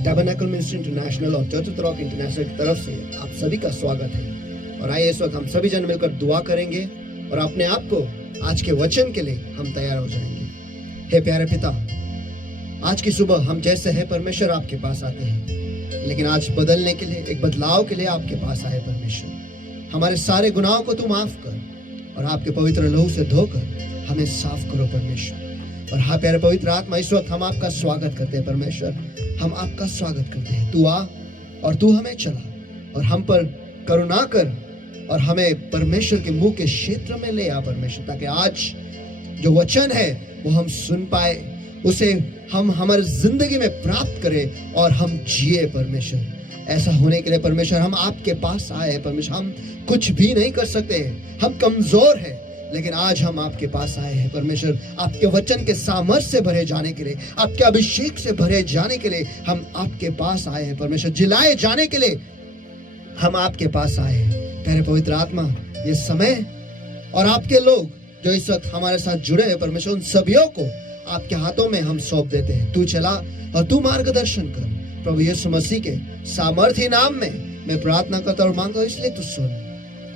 Tabernacle ministry international और church of rock international की तरफ से आप सभी का स्वागत है। और आइए इस वक्त हम सभी जन मिलकर दुआ करेंगे और अपने आप को आज के वचन के लिए हम तैयार हो जाएंगे। हे प्यारे पिता, आज की सुबह हम जैसे हैं परमेश्वर आपके पास आते हैं, लेकिन आज बदलने के लिए, एक बदलाव के लिए आपके पास आए परमेश्वर। हमारे सारे गुनाहों को तू माफ कर और आपके पवित्र लहू से धोकर हमें साफ करो परमेश्वर। और हाँ प्यारे पवित्र आत्मा, इस वक्त हम आपका स्वागत करते हैं परमेश्वर, हम आपका स्वागत करते हैं। तू आ और तू हमें चला और हम पर करुणा कर और हमें परमेश्वर के मुंह के क्षेत्र में ले आ परमेश्वर, ताकि आज जो वचन है वो हम सुन पाए, उसे हम हमारी जिंदगी में प्राप्त करें और हम जिए परमेश्वर। ऐसा होने के लिए परमेश्वर हम आपके पास आए हैं परमेश्वर। हम कुछ भी नहीं कर सकते हैं, हम कमजोर हैं, लेकिन आज हम आपके पास आए हैं परमेश्वर। आपके वचन के सामर्थ्य से भरे जाने के लिए, आपके अभिषेक से भरे जाने के लिए हम आपके पास आए हैं परमेश्वर। जिलाए जाने के लिए हम आपके पास आए हैं। प्यारे पवित्र आत्मा, ये समय और आपके लोग जो इस वक्त हमारे साथ जुड़े हैं परमेश्वर, उन सभियों को आपके हाथों में हम सौंप देते हैं। तू चला और तू मार्गदर्शन कर प्रभु यीशु मसीह के सामर्थ्य नाम में मैं प्रार्थना करता और मांगता हूं, इसलिए तू सुन।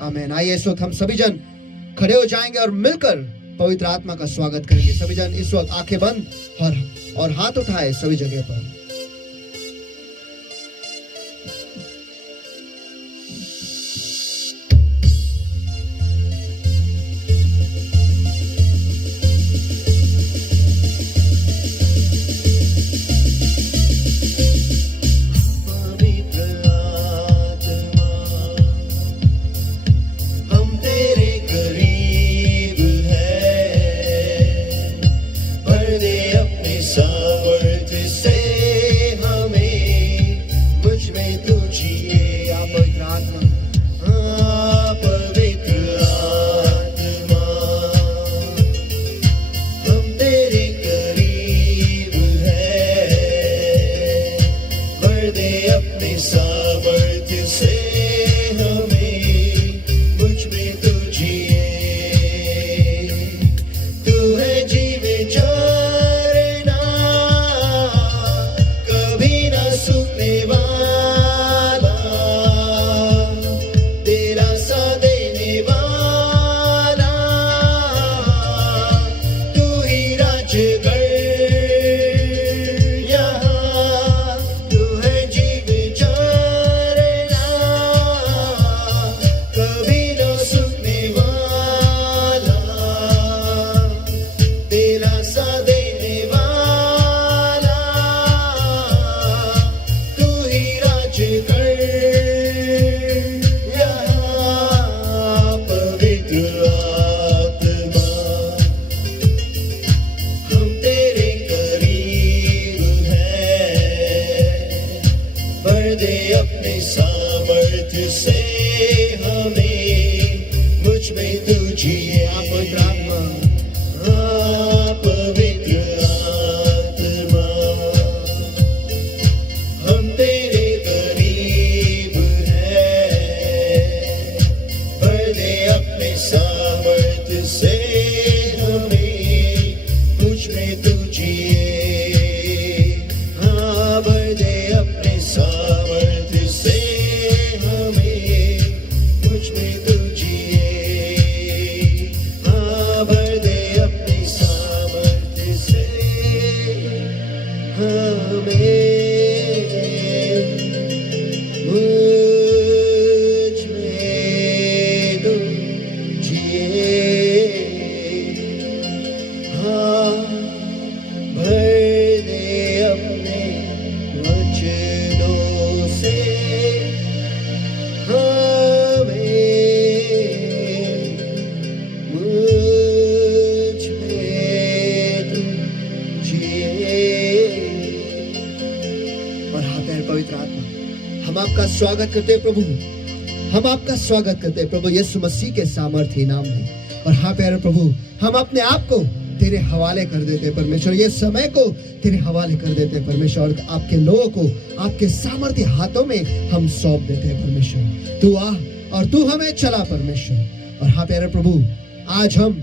आमीन। आइए इस वक्त हम सभी जन खड़े हो जाएंगे और मिलकर पवित्र आत्मा का स्वागत करेंगे। सभी जन इस वक्त आंखें बंद और हाथ उठाए सभी जगह पर। स्वागत करते हैं प्रभु, हम आपका स्वागत करते हैं प्रभु यीशु मसीह के सामर्थ्य नाम में। और हाँ प्यारे प्रभु, हम अपने आप को तेरे हवाले कर देते हैं परमेश्वर, ये समय को तेरे हवाले कर देते हैं परमेश्वर, और आपके लोगों को आपके सामर्थ्य हाथों में हम सौंप देते हैं परमेश्वर। तू आ और तू हमें चला परमेश्वर। और हाँ प्यारे प्रभु, आज हम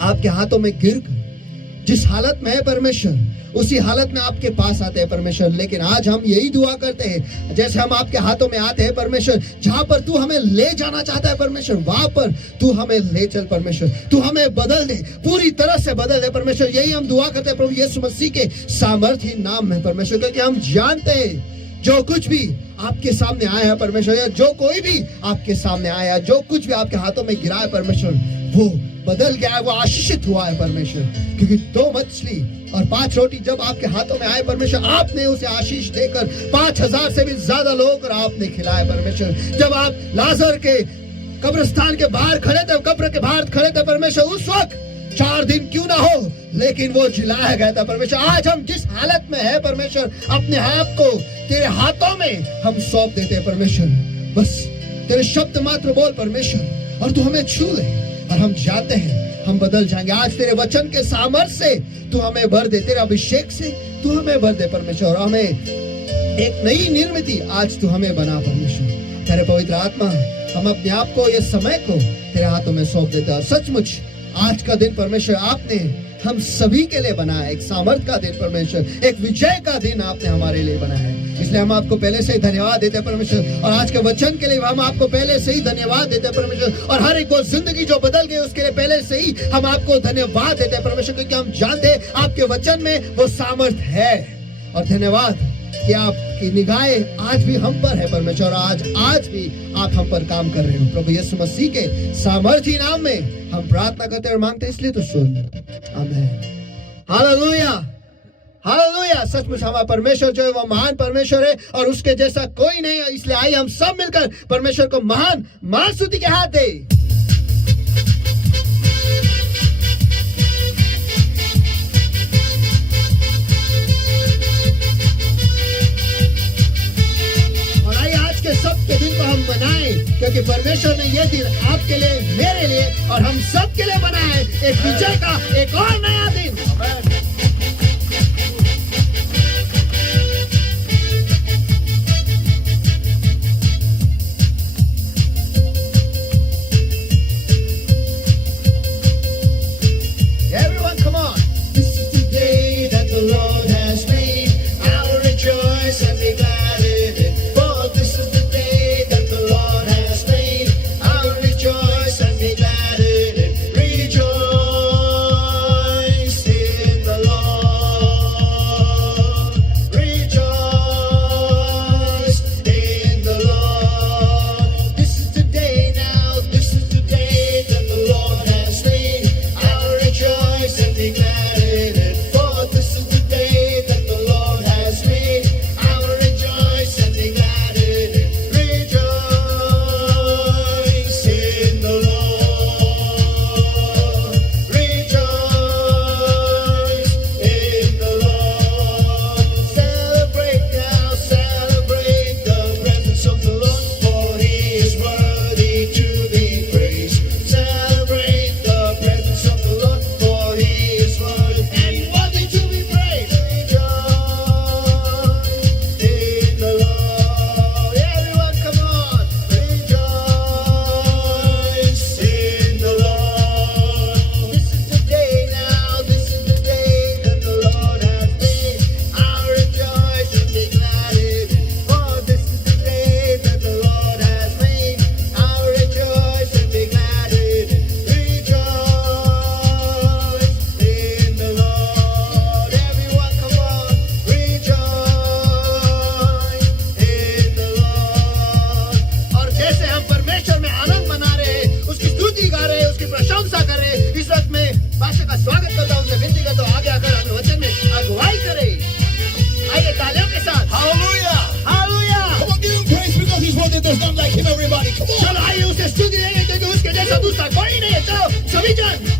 आपके हाथों में गिरकर जिस हालत में है परमेश्वर, उसी हालत में आपके पास आते हैं परमेश्वर। लेकिन आज हम यही दुआ करते हैं, जैसे हम आपके हाथों में आते हैं परमेश्वर, जहां पर तू हमें ले जाना चाहता है परमेश्वर, वहां पर तू हमें ले चल परमेश्वर। तू हमें बदल दे, पूरी तरह से बदल दे परमेश्वर। यही हम दुआ करते हैं प्रभु यीशु मसीह के सामर्थ्य नाम में परमेश्वर, क्योंकि हम जानते हैं जो कुछ भी आपके सामने आया है परमेश्वर, या जो कोई भी आपके सामने आया, जो कुछ भी आपके हाथों में गिरा है परमेश्वर, वो बदल गया है, वो आशीषित हुआ है परमेश्वर। क्योंकि 2 मछली और 5 रोटी जब आपके हाथों में आए परमेश्वर, आपने उसे आशीष देकर 5000 से भी ज्यादा लोगों को आपने खिलाए परमेश्वर। जब आप लाजर के कब्रिस्तान के बाहर खड़े थे, कब्र के बाहर खड़े थे परमेश्वर, उस वक्त 4 दिन क्यों ना हो, लेकिन वो जिलाया गया था परमेश्वर। आज हम जिस हालत में है परमेश्वर, अपने आप को तेरे हाथों में हम सौंप देते हैं परमेश्वर। बस तेरे शब्द मात्र बोल परमेश्वर, और तू हमें छू ले, और हम जाते हैं हम बदल जाएंगे। आज तेरे वचन के सामर्थ्य से तू हमें भर दे, तेरे अभिषेक से तू हमें भर दे परमेश्वर, और हमें एक नई निर्मिति आज तू हमें बना परमेश्वर। तेरे पवित्र आत्मा, हम अपने आप को, ये समय को तेरे हाथों में सौंप देते हैं। और सचमुच आज का दिन परमेश्वर आपने हम सभी के लिए बनाया, एक सामर्थ का दिन परमेश्वर, एक विजय का दिन आपने हमारे लिए बनाया है। इसलिए हम आपको पहले से ही धन्यवाद देते हैं परमेश्वर, और आज के वचन के लिए हम आपको पहले से ही धन्यवाद देते हैं परमेश्वर, और हर एक वो जिंदगी जो बदल गई उसके लिए पहले से ही हम आपको धन्यवाद देते हैं परमेश्वर, क्योंकि हम जानते हैं आपके वचन में वो सामर्थ है। और धन्यवाद कि आपकी निगाहें आज भी हम पर है परमेश्वर, आज भी आप हम पर काम कर रहे हो प्रभु यीशु मसीह के सामर्थी नाम में हम प्रार्थना करते और मांगते, इसलिए तो सुन। आमीन, हालेलुया, हालेलुया। सचमुच हमारा परमेश्वर जो है वो महान परमेश्वर है, और उसके जैसा कोई नहीं है। इसलिए आइए हम सब मिलकर परमेश्वर को महान महान स्तुति के हाथ दे। सबके दिन को हम मनाएं, क्योंकि परमेश्वर ने ये दिन आपके लिए, मेरे लिए और हम सब के लिए बनाया है, एक विजय का एक और नया दिन। Everyone, come on. This is the day that the Lord has made. I will rejoice and be glad in it. चलो आइए उसे स्तुति देंगे, क्योंकि उसके जैसा दूसरा कोई नहीं है। चलो सभी जन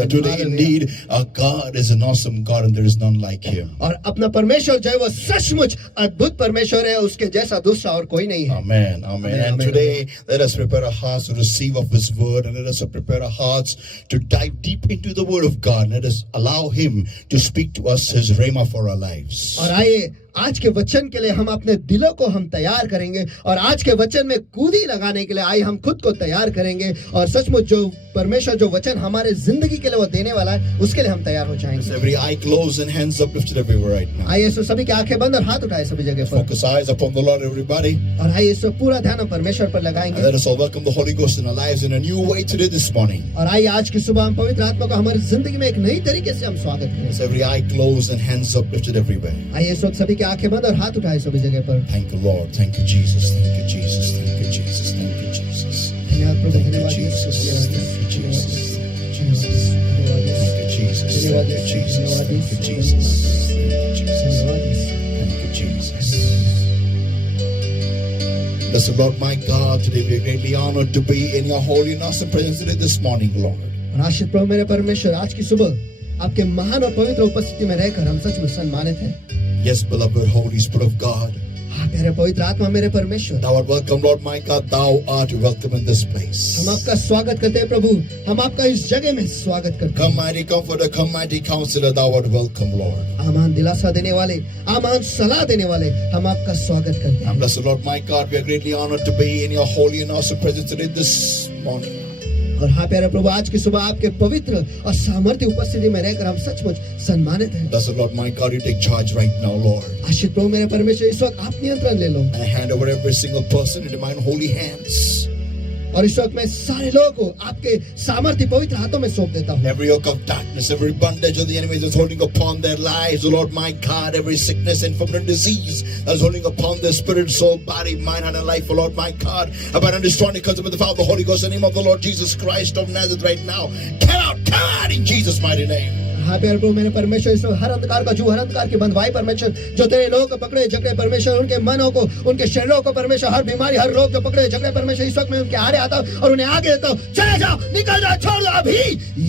Hallelujah. Today indeed our God is an awesome God and there is none like him. और अपना परमेश्वर जो है वो सचमुच अद्भुत परमेश्वर है, उसके जैसा दूसरा और कोई नहीं है. Amen. Amen. And today let us prepare our hearts to receive of his word, and let us prepare our hearts to dive deep into the word of God. Let us allow him to speak to us his rhema for our lives. और आइए आज के वचन के लिए हम अपने दिलों को हम तैयार करेंगे, और आज के वचन में कूदी लगाने के लिए आइए हम खुद को तैयार करेंगे, और सचमुच जो परमेश्वर जो वचन हमारे जिंदगी के लिए वो देने वाला है उसके लिए हम तैयार हो जाएंगे. Every eye closed and hands uplifted everywhere right now. आइए सो सभी की आंखें बंद और हाथ उठाए सभी जगह पर. Focus eyes upon the Lord, everybody. और आइए सो पूरा ध्यान हम परमेश्वर पर लगाएंगे. And let us all welcome the Holy Ghost in our lives in a new way today this morning. और आइए आज की सुबह हम पवित्र आत्मा को हमारी जिंदगी में एक नई तरीके से हम स्वागत करें. Every eye closed and hands uplifted everywhere. आइए सो सभी की आंखें बंद और हाथ उठाए सभी जगह पर. Thank you, Lord. Thank you, Jesus. Thank you, Jesus. Thank you, Jesus. Thank you, Jesus. धन्यवाद प्रभु, Thank you, धन्यवाद Jesus. Yeshu, Thank you, Jesus. धन्यवाद यीशु, Thank you, Jesus. Thank you, Jesus. Thank you, Jesus. धन्यवाद यीशु. Thank you, Jesus. Bless the Lord, my God. Today we are greatly honored to be in your holy and awesome presence today this morning, Lord. और आशीष प्रभु मेरे परमेश्वर, आज की सुबह आपके महान और पवित्र उपस्थिति में रहकर हम सच में सम्मानित हैं. Yes, beloved Holy Spirit of God. हाँ प्यारे पवित्र आत्मा मेरे परमेश्वर, Thou art welcome, Lord my God. Thou art welcome in this place. हम आपका स्वागत करते हैं प्रभु, हम आपका इस जगह में स्वागत करते Come, हैं. mighty comforter, come, mighty counselor. Thou art welcome, Lord. आमान दिलासा देने वाले, आमान सलाह देने वाले, हम आपका स्वागत करते And हैं. bless the Lord my God. We are greatly honored to be in your holy and awesome presence today this morning. और हाँ प्यारे प्रभु, आज की सुबह आपके पवित्र और सामर्थ्य उपस्थिति में रहकर हम सचमुच सम्मानित हैं. Bless the Lord my God. You take charge right now, Lord. आशीष प्रभु मेरे परमेश्वर, इस वक्त आप नियंत्रण ले लो, And I hand over every single person into my holy hands. और इस वक्त मैं सारे लोगों को आपके सामर्थ्य पवित्र हाथों में सौंप देता हूँ. Every yoke of darkness, every bondage of the enemy is holding upon their lives, oh Lord my God, every sickness, infirmity, and disease that is holding upon their spirit, soul, body, mind, and life, oh Lord my God, about and destroying because of the power of the Holy Ghost, in the name of the Lord Jesus Christ of Nazareth right now. Come out in Jesus' mighty name. हाँ प्यारे प्रभु मेरे परमेश्वर, इस वक्त हर अंधकार का जो हर अंधकार की बंधवाई परमेश्वर, जो तेरे लोगों को पकड़े झगड़े परमेश्वर, उनके मनों को, उनके शरीरों को परमेश्वर, हर बीमारी, हर रोग जो पकड़े झगड़े परमेश्वर, इस वक्त मैं उनके आड़े आता हूँ और उन्हें आगे देता हूँ. चले जाओ, निकल जाओ, छोड़ दो अभी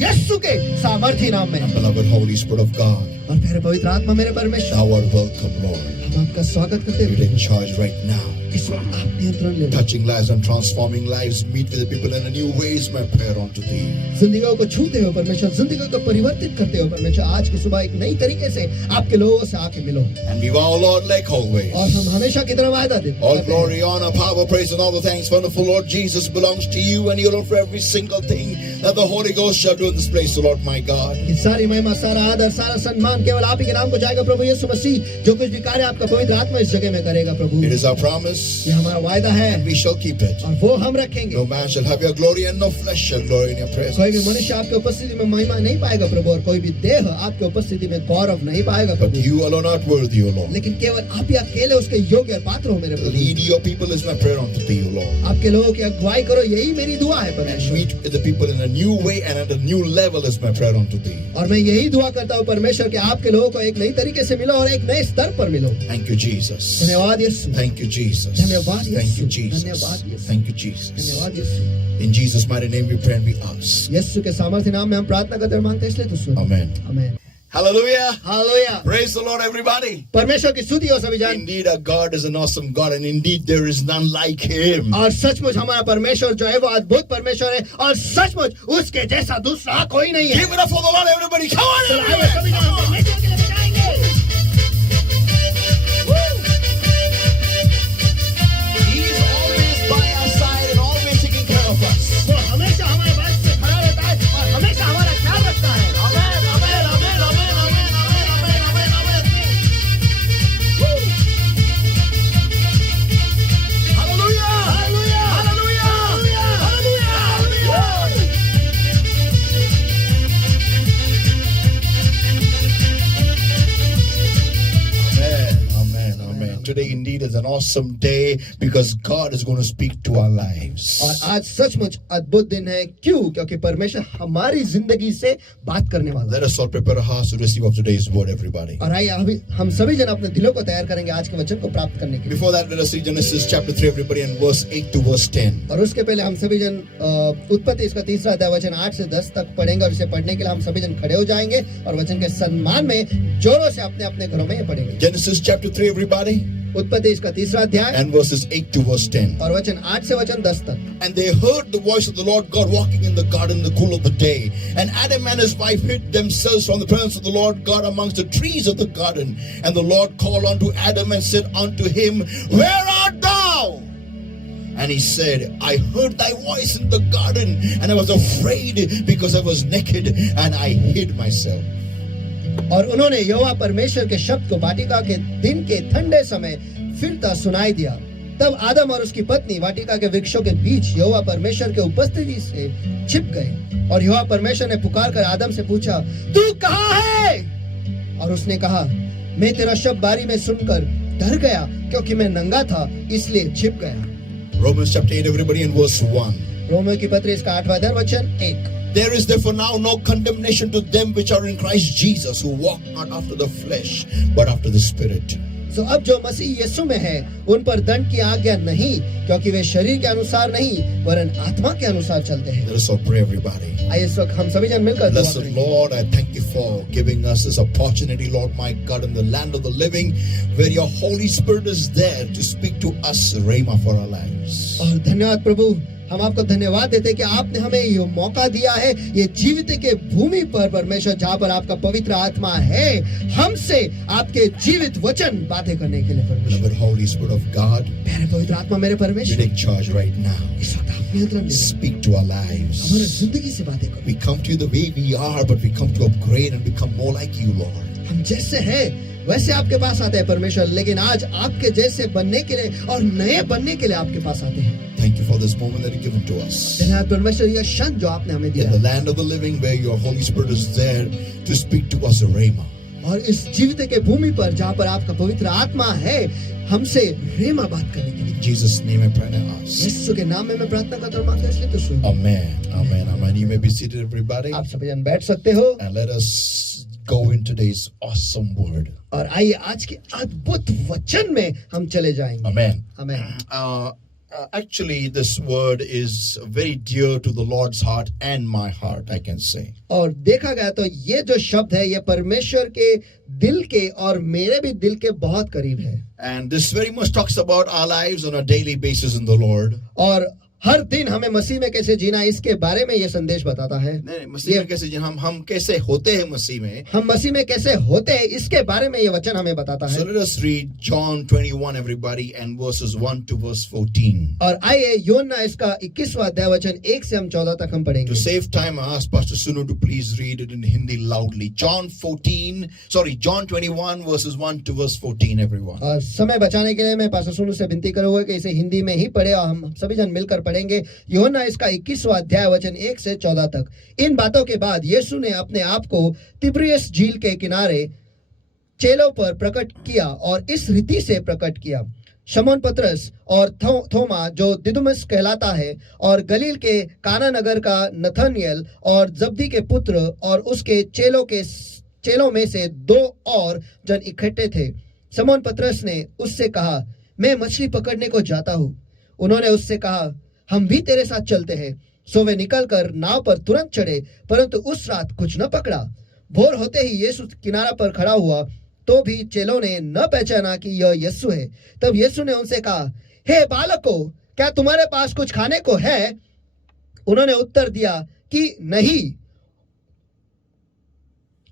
यीशु के सामर्थ्य नाम में. Beloved Holy Spirit of God, और प्यारे पवित्र आत्मा मेरे परमेश्वर, thou art welcome, Lord. हम आपका स्वागत करते You हैं. take charge right now. इस वक्त आप नियंत्रण ले लो. Touching lives and transforming lives, meet with the people in a new ways, my prayer unto thee. जिंदगियों को छूते हो परमेश्वर, जिंदगियों को परिवर्तित करते हो परमेश्वर, आज की सुबह एक नई तरीके से आपके लोगों से आके मिलो. And we vow, Lord, like always. और हम हमेशा की तरह वायदा देते All हैं. glory, honor, power, praise, and all the thanks, wonderful Lord Jesus, belongs to you and you alone for every single thing that the Holy Ghost shall do in this place, O Lord my God. कि सारी महिमा, सारा आदर, सारा सम्मान केवल आप ही के नाम को जाएगा प्रभु यीशु मसीह. जो कुछ भी कार्य आपका पवित्र आत्मा इस जगह में करेगा प्रभु, It is our promise, ये हमारा वायदा है and we shall keep it. और वो हम रखेंगे. No man shall have your glory and no flesh shall glory in your कोई भी presence. मनुष्य आपके उपस्थिति में महिमा नहीं पाएगा प्रभु, और कोई भी देह आपके उपस्थिति में गौरव नहीं पाएगा But Prabhu, you alone art worthy, O Lord. लेकिन केवल आप ही अकेले उसके योग्य और पात्र हो मेरे प्रभु. Lead your people is my prayer unto thee, O Lord. आपके लोगों की अगुवाई करो, यही मेरी दुआ है And परमेश्वर. meet with the people in a new way and at a new level is my prayer unto thee. और मैं यही दुआ करता हूँ परमेश्वर कि आपके लोगों को एक नई तरीके से मिलो और एक नए स्तर पर मिलो. Thank you, Jesus. धन्यवाद यीशु, Thank you, Jesus. धन्यवाद Thank you, यीशु, Jesus. धन्यवाद यीशु, Thank you, Jesus. धन्यवाद यीशु. In Jesus' mighty name we pray and we ask. यीशु के सामर्थ्य नाम में हम प्रार्थना करते और मांगते हैं, इसलिए तो सुन. Amen. आमीन. Hallelujah. Hallelujah. Praise the Lord, everybody. परमेश्वर की स्तुति हो सभी जान. Indeed, our God is an awesome God, and indeed, there is none like Him. और सचमुच हमारा परमेश्वर जो है वो अद्भुत परमेश्वर है, और सचमुच उसके जैसा दूसरा कोई नहीं है. Give it up for the Lord, everybody. Come on, तो आइए everybody. सभी जान हम परमेश्वर के लिए बजाएंगे. He is always by our side and always taking care of us. वो हमेशा हमारे बात से खड़ा रहता है और हमेशा हमारा ख्याल रखता है. आमीन, आमीन, आमीन, आमीन, आमीन, आमीन, आमीन, आमीन, आमीन. Hallelujah. Hallelujah, Hallelujah. Hallelujah, hallelujah. today indeed is an awesome day because God is going to speak to our lives. और आज सचमुच अद्भुत दिन है, क्यों? क्योंकि परमेश्वर हमारी जिंदगी से बात करने वाला है। Let us all prepare our hearts to receive of today's word, everybody. और आइए अभी हम सभी जन अपने दिलों को तैयार करेंगे आज के वचन को प्राप्त करने के लिए। Before that, let us read Genesis chapter 3, everybody, and verse 8 to verse 10. और उसके पहले हम सभी जन उत्पत्ति इसका 3रा अध्याय वचन 8 से 10 तक पढ़ेंगे और इसे पढ़ने के लिए हम सभी जन खड़े हो जाएंगे और वचन के सम्मान में जोरों से अपने अपने घरों में ये पढ़ेंगे। Genesis chapter 3, everybody, उत्पत्ति इसका 3रा अध्याय and verses 8 to verse 10. और वचन 8 से वचन 10 तक। And they heard the voice of the Lord God walking in the garden in the cool of the day. And Adam and his wife hid themselves from the presence of the Lord God amongst the trees of the garden. And the Lord called unto Adam and said unto him, Where art thou? And he said, I heard thy voice in the garden, and I was afraid because I was naked, and I hid myself. और उन्होंने यहोवा परमेश्वर के शब्द को वाटिका के दिन के ठंडे समय फिरता सुनाई दिया। तब आदम और उसकी पत्नी वाटिका के वृक्षों के बीच यहोवा परमेश्वर के उपस्थिति से छिप गए। और यहोवा परमेश्वर ने पुकार कर आदम से पूछा, तू कहाँ है? और उसने कहा, मैं तेरा शब्द बारी में सुनकर डर गया, क्योंकि मैं नंगा था, इसलिए छिप गया। Romans chapter 8, everybody, in verse 1. Romeo की पत्री इसका 8वां अध्याय वचन 1। There is therefore now no condemnation to them which are in Christ Jesus, who walk not after the flesh, but after the Spirit. So अब जो मसीह यीशु में है, उन पर दंड की आज्ञा नहीं, क्योंकि वे शरीर के अनुसार नहीं, वरन आत्मा के अनुसार चलते हैं। Let us all pray, everybody. आइए इस वक्त हम सभी जन मिलकर दुआ Blessed करेंगे। Lord, I thank you for giving us this opportunity, Lord my God, in the land of the living, where your Holy Spirit is there to speak to us, Rhema, for our lives. और धन्यवाद प्रभु, हम आपको धन्यवाद देते हैं कि आपने हमें ये मौका दिया है, ये जीवित के भूमि पर परमेश्वर, जहाँ पर आपका पवित्र आत्मा है, हमसे आपके जीवित वचन बातें करने के लिए परमेश्वर। Beloved Holy Spirit of God, मेरे पवित्र आत्मा, मेरे you परमेश्वर, take charge right now. इस वक्त आप नियंत्रण ले, Speak to our हमारे lives. जिंदगी से बातें करो। We come to you the way we are, but we come to upgrade and become more like you, Lord. हम जैसे हैं वैसे आपके पास आते हैं परमेश्वर, लेकिन आज आपके जैसे बनने के लिए और नए बनने के लिए आपके पास आते हैं। Thank you for this moment that you've given to us. धन्यवाद परमेश्वर, यह क्षण जो आपने हमें दिया In the land of the living, where your Holy Spirit is there to speak to us, Rhema. और इस जीवित के भूमि पर जहाँ पर आपका पवित्र आत्मा है, हमसे रेमा बात करने के लिए। In Jesus' name I pray and ask. यीशु के नाम में मैं प्रार्थना करता हूँ, मांगता हूँ, इसलिए तो सुन। Amen. Amen. Amen. You may be seated, everybody. आप सभी जन बैठ सकते हो And let us go in today's awesome word. और आइए आज के अद्भुत वचन में हम चले जाएंगे। Amen. आमीन। Actually, this word is very dear to the Lord's heart and my heart, I can say. और देखा गया तो ये जो शब्द है, ये परमेश्वर के दिल के और मेरे भी दिल के बहुत करीब है। And this very much talks about our lives on a daily basis in the Lord. और हर दिन हमें मसीह में कैसे जीना, इसके बारे में ये संदेश बताता है। नहीं, मसीह में कैसे हम कैसे होते हैं मसीह में. हम मसीह में कैसे होते हैं, इसके बारे में ये वचन हमें बताता है। So let us read John 21, everybody, and verses 1 to verse 14. और आइए यूहन्ना इसका 21वां अध्याय वचन 1 से हम 14 तक हम पढ़ेंगे। To save time, I asked Pastor Sunu to please read it in Hindi loudly. John 21 verses 1 to verse 14, everyone. और समय बचाने के लिए मैं पास्टर सुनु से विनती करूंगा कि इसे हिंदी में ही पढ़े और हम सभी जन मिलकर पढ़ेंगे। यूहन्ना इसका 21वां अध्याय वचन 1 से 14 तक। इन बातों के बाद यीशु ने अपने आप को तिब्रियस झील के किनारे चेलों पर प्रकट किया और इस रीति से प्रकट किया। शमौन पतरस और थोमा जो दिदुमस कहलाता है, और गलील के काना नगर का नथानिएल और जब्दी के पुत्र और उसके चेलों में से 2 और जन इकट्ठे थे। शमौन पतरस ने उससे कहा, मैं मछली पकड़ने को जाता हूँ। उन्होंने उससे कहा, हम भी तेरे साथ चलते हैं। सो वे निकलकर नाव पर तुरंत चढ़े, परंतु उस रात कुछ न पकड़ा। भोर होते ही यीशु किनारा पर खड़ा हुआ, तो भी चेलों ने न पहचाना कि यह यीशु है। तब यीशु ने उनसे कहा, हे बालकों, क्या तुम्हारे पास कुछ खाने को है? उन्होंने उत्तर दिया कि नहीं।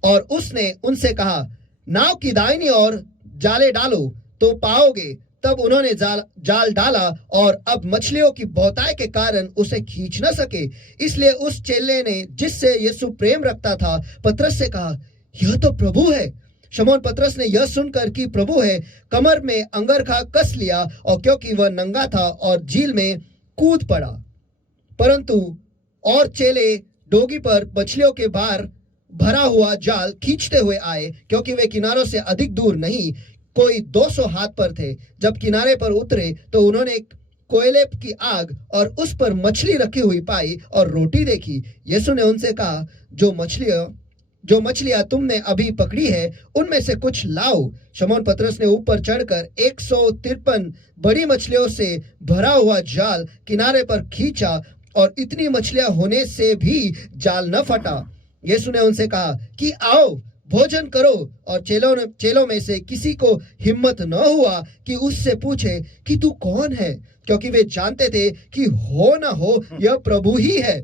और उसने उनसे कहा, नाव की दाहिनी ओर जाले डालो तो पाओगे। तब उन्होंने जाल डाला और अब मछलियों की बहुतायत के कारण उसे खींच न सके। इसलिए उस चेले ने, जिससे यीशु प्रेम रखता था, पतरस से कहा, यह तो प्रभु है। शमौन पतरस ने यह सुनकर कि प्रभु है, कमर में अंगरखा कस लिया, और क्योंकि वह नंगा था, और झील में कूद पड़ा। परंतु और चेले डोगी पर मछलियों के भार भरा हुआ जाल खींचते हुए आए, क्योंकि वे किनारों से अधिक दूर नहीं कोई 200 हाथ पर थे। जब किनारे पर उतरे तो उन्होंने एक कोयले की आग और उस पर मछली रखी हुई पाई और रोटी देखी। यीशु ने उनसे कहा, जो मछलियां तुमने अभी पकड़ी है उनमें से कुछ लाओ। शमौन पतरस ने ऊपर चढ़कर 153 बड़ी मछलियों से भरा हुआ जाल किनारे पर खींचा और इतनी मछलियां होने से भी जाल न फटा। यीशु ने उनसे कहा कि आओ भोजन करो, और चेलों में से किसी को हिम्मत न हुआ कि उससे पूछे कि तू कौन है, क्योंकि वे जानते थे कि हो न हो यह प्रभु ही है।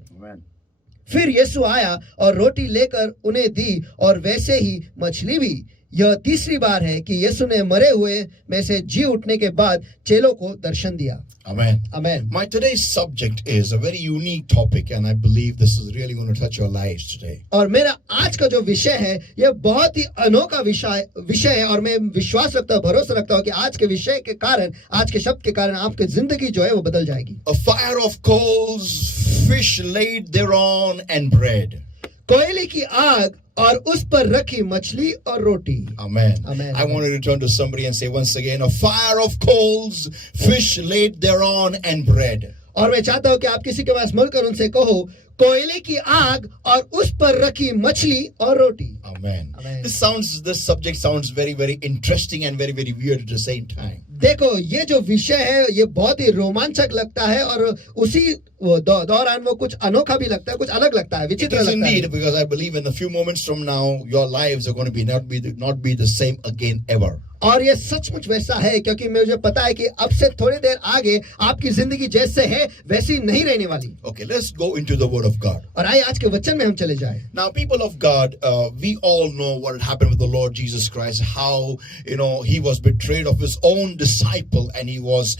फिर यीशु आया और रोटी लेकर उन्हें दी और वैसे ही मछली भी। यह तीसरी बार है कि यीशु ने मरे हुए में से जी उठने के बाद चेलों को दर्शन दिया। Amen. Amen. My today's subject is a very unique topic, and I believe this is really going to touch your lives today. और मेरा आज का जो विषय है यह बहुत ही अनोखा विषय है, और मैं विश्वास रखता हूँ, भरोसा रखता हूँ कि आज के विषय के कारण, आज के शब्द के कारण आपकी जिंदगी जो है वो बदल जाएगी। A fire of coals, fish laid thereon, and bread. कोयले की आग और उस पर रखी मछली और रोटी। Amen. Amen. I want to return to somebody and say once again, a fire of coals, fish laid thereon, and bread. और मैं चाहता हूं कि आप किसी के पास मुड़कर उनसे कहो, कोयले की आग और उस पर रखी मछली और रोटी। Amen. Amen. This subject sounds very, very interesting and very, very weird at the same time. देखो, ये जो विषय है ये बहुत ही रोमांचक लगता है, और उसी दौरान वो कुछ अनोखा भी लगता है, कुछ अलग लगता है, It विचित्र is लगता indeed, है। because I believe in a few moments from now, your lives are going to not be the same again ever. और ये सचमुच वैसा है, क्योंकि मुझे पता है कि अब से थोड़ी देर आगे आपकी जिंदगी जैसे है वैसी नहीं रहने वाली। Okay, let's go into the Word of God. और आइए आज के वचन में हम चले जाएं। Now, people of God, we all know what had happened with the Lord Jesus Christ, how, he was betrayed of his own disciple, and he was,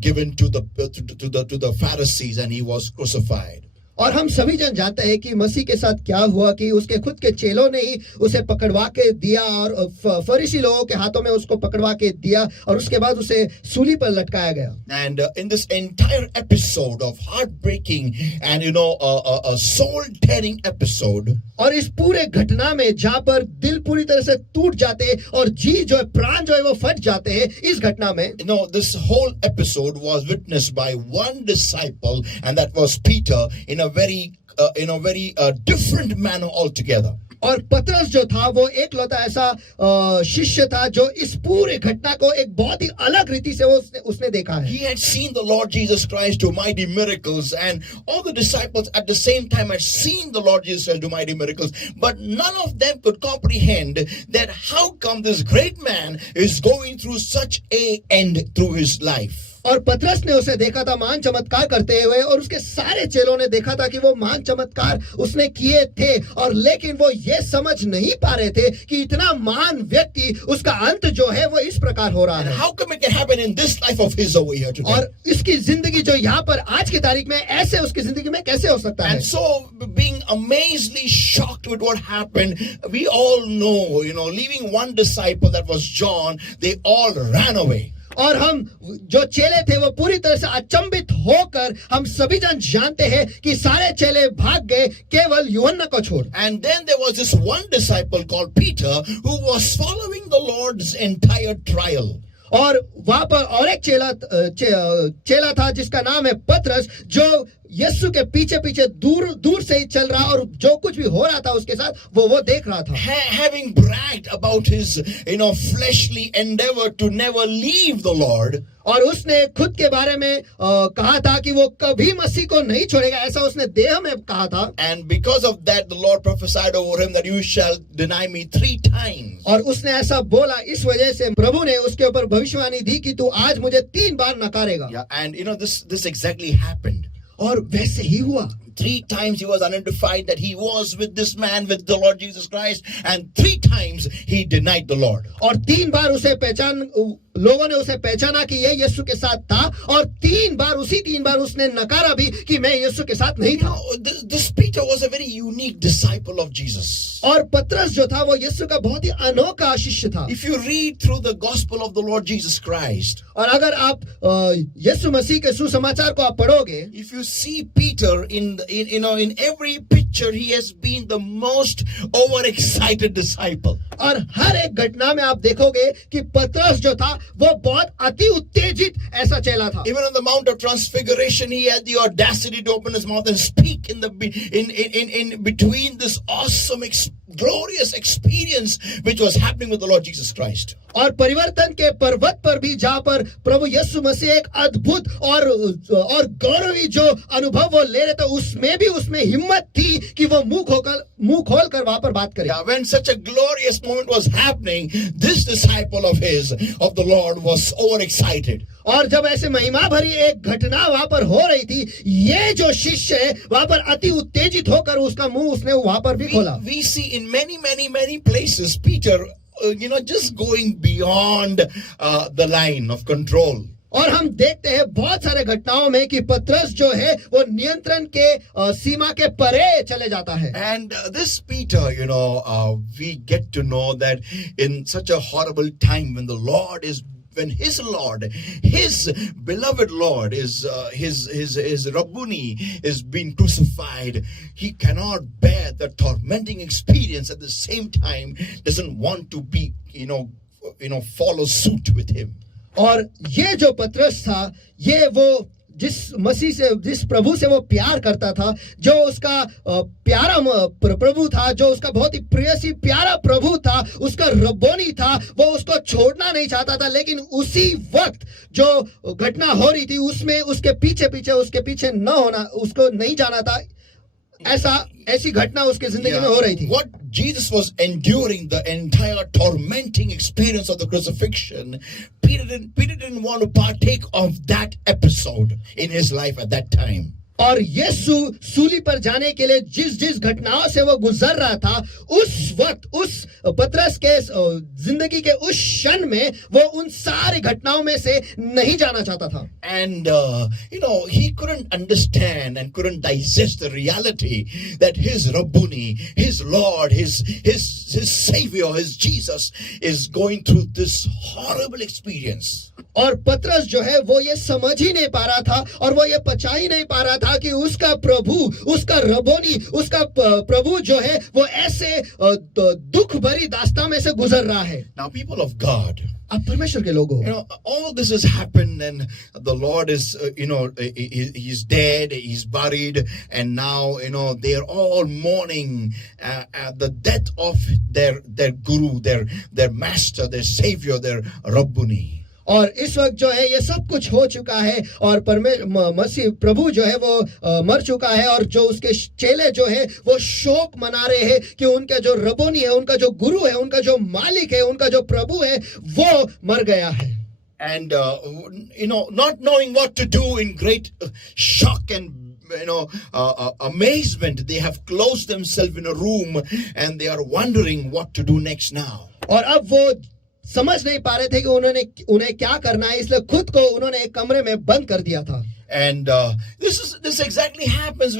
given to the Pharisees, and he was crucified. और हम सभी जन जानते हैं कि मसीह के साथ क्या हुआ, कि उसके खुद के चेलों ने ही उसे पकड़वा के दिया, और फरीसी लोगों के हाथों में उसको पकड़वा के दिया, और उसके बाद उसे सूली पर लटकाया गया। And in this entire episode of heartbreaking and a soul-tearing episode, और इस पूरे घटना में जहां पर दिल पूरी तरह से टूट जाते हैं और जी जो है, प्राण जो है वो फट जाते हैं, इस घटना में this whole episode was witnessed by one disciple, and that was Peter, in a very different manner altogether. और पतरस जो था वो एक लौता ऐसा शिष्य था जो इस पूरी घटना को एक बहुत ही अलग रीति से उसने देखा है। He had seen the Lord Jesus Christ do mighty miracles, and all the disciples at the same time had seen the Lord Jesus Christ do mighty miracles, but none of them could comprehend that how come this great man is going through such a end through his life. और पतरस ने उसे देखा था महान चमत्कार करते हुए, और उसके सारे चेलों ने देखा था कि वो महान चमत्कार उसने किए थे, और लेकिन वो ये समझ नहीं पा रहे थे कि इतना महान व्यक्ति उसका अंत जो है वो इस प्रकार हो रहा है। How come it can happen in this life of his over here today? और इसकी जिंदगी जो यहाँ पर आज की तारीख में ऐसे उसकी जिंदगी में कैसे हो सकता है? And so, being amazingly shocked with what happened, we all know, leaving one disciple, that was John, they all ran away. और हम जो चेले थे वो पूरी तरह से अचंभित होकर हम सभी जन जानते हैं कि सारे चेले भाग गए केवल यूहन्ना को छोड़। And then there was this one disciple called Peter who was following the Lord's entire trial. और वहां पर और एक चेला था जिसका नाम है पतरस, जो यीशु के पीछे पीछे दूर से ही चल रहा, और जो कुछ भी हो रहा था उसके साथ वो देख रहा था। Having bragged about his fleshly endeavor to never leave the Lord, और उसने खुद के बारे में कहा था कि वो कभी मसीह को नहीं छोड़ेगा, ऐसा उसने देह में कहा था। And because of that, the Lord prophesied over him that you shall deny me 3 times. और उसने ऐसा बोला, इस वजह से प्रभु ने उसके ऊपर भविष्यवाणी दी कि तू आज मुझे 3 बार नकारेगा। Yeah, and this exactly happened. और वैसे ही हुआ। 3 times he was identified that he was with this man, with the Lord Jesus Christ, and 3 times he denied the Lord. और 3 बार उसे लोगों ने उसे पहचाना कि ये यीशु के साथ था, और 3 बार उसने नकारा भी कि मैं यीशु के साथ नहीं था। This Peter was a very unique disciple of Jesus. और पतरस जो था वो यीशु का बहुत ही अनोखा शिष्य था। If you read through the gospel of the Lord Jesus Christ, और अगर आप यीशु मसीह के सुसमाचार को आप पढ़ोगे, if you see Peter in in every picture, he has been the most overexcited disciple. और हर एक घटना में आप देखोगे कि पतरस जो था वो बहुत अति उत्तेजित ऐसा चेला था. Even on the Mount of Transfiguration, he had the audacity to open his mouth and speak in between this awesome, glorious experience which was happening with the Lord Jesus Christ. और परिवर्तन के पर्वत पर भी जहां पर प्रभु यीशु मसीह एक अद्भुत और गौरवी जो अनुभव वो ले रहे थे, उसमें हिम्मत थी कि वो मुंह खोलकर वहां पर बात करे. Yeah, when such a glorious moment was happening, this disciple of the Lord was overexcited. और जब ऐसे महिमा भरी एक घटना वहां पर हो रही थी, ये जो शिष्य है वहां पर अति उत्तेजित होकर उसका मुंह उसने वहां पर भी खोला. We see in many places Peter just going beyond the line of control. और हम देखते हैं बहुत सारे घटनाओं में कि पतरस जो है वो नियंत्रण के सीमा के परे चले जाता है. And this Peter, we get to know that in such a horrible time when his beloved Lord is his Rabboni is being crucified, he cannot bear the tormenting experience. At the same time, doesn't want to be follow suit with him. और ये जो पतरस था, ये वो जिस प्रभु से वो प्यार करता था, जो उसका प्यारा प्रभु था, जो उसका बहुत ही प्रियसी प्यारा प्रभु था, उसका रब्बोनी था, वो उसको छोड़ना नहीं चाहता था. लेकिन उसी वक्त जो घटना हो रही थी उसमें उसके पीछे न होना, उसको नहीं जाना था, ऐसी घटना उसके जिंदगी में हो रही थी. What Jesus was enduring, the entire tormenting experience of the crucifixion, Peter didn't want to partake of that episode in his life at that time. और यीशु सूली पर जाने के लिए जिस घटनाओं से वो गुजर रहा था, उस वक्त उस पतरस के जिंदगी के उस क्षण में वो उन सारी घटनाओं में से नहीं जाना चाहता था. And he couldn't understand and couldn't digest the reality that his Rabboni, his Lord, his Savior, his Jesus is going through this horrible experience. और पतरस जो है वो ये समझ ही नहीं पा रहा था और वो ये पचा ही नहीं पा रहा था कि उसका प्रभु, उसका रब्बोनी, उसका प्रभु जो है वो ऐसे दुख भरी दास्तान में से गुजर रहा है. Now, people of God, अब परमेश्वर के लोगों, all this has happened and the Lord is he's dead, he's buried, and now they are all mourning the death of their guru, their master, their savior, their Rabboni. और इस वक्त जो है ये सब कुछ हो चुका है और मसीह प्रभु जो है वो मर चुका है और जो उसके चेले जो है वो शोक मना रहे हैं कि उनका जो रब्बोनी है, उनका जो गुरु है, उनका जो मालिक है, उनका जो प्रभु है वो मर गया है. And not knowing what to do, in great shock and amazement, they have closed themselves in a room and they are wondering what to do next now. और अब वो समझ नहीं पा रहे थे कि उन्हें क्या करना है, इसलिए खुद को उन्होंने एक कमरे में बंद कर दिया था. And this exactly happens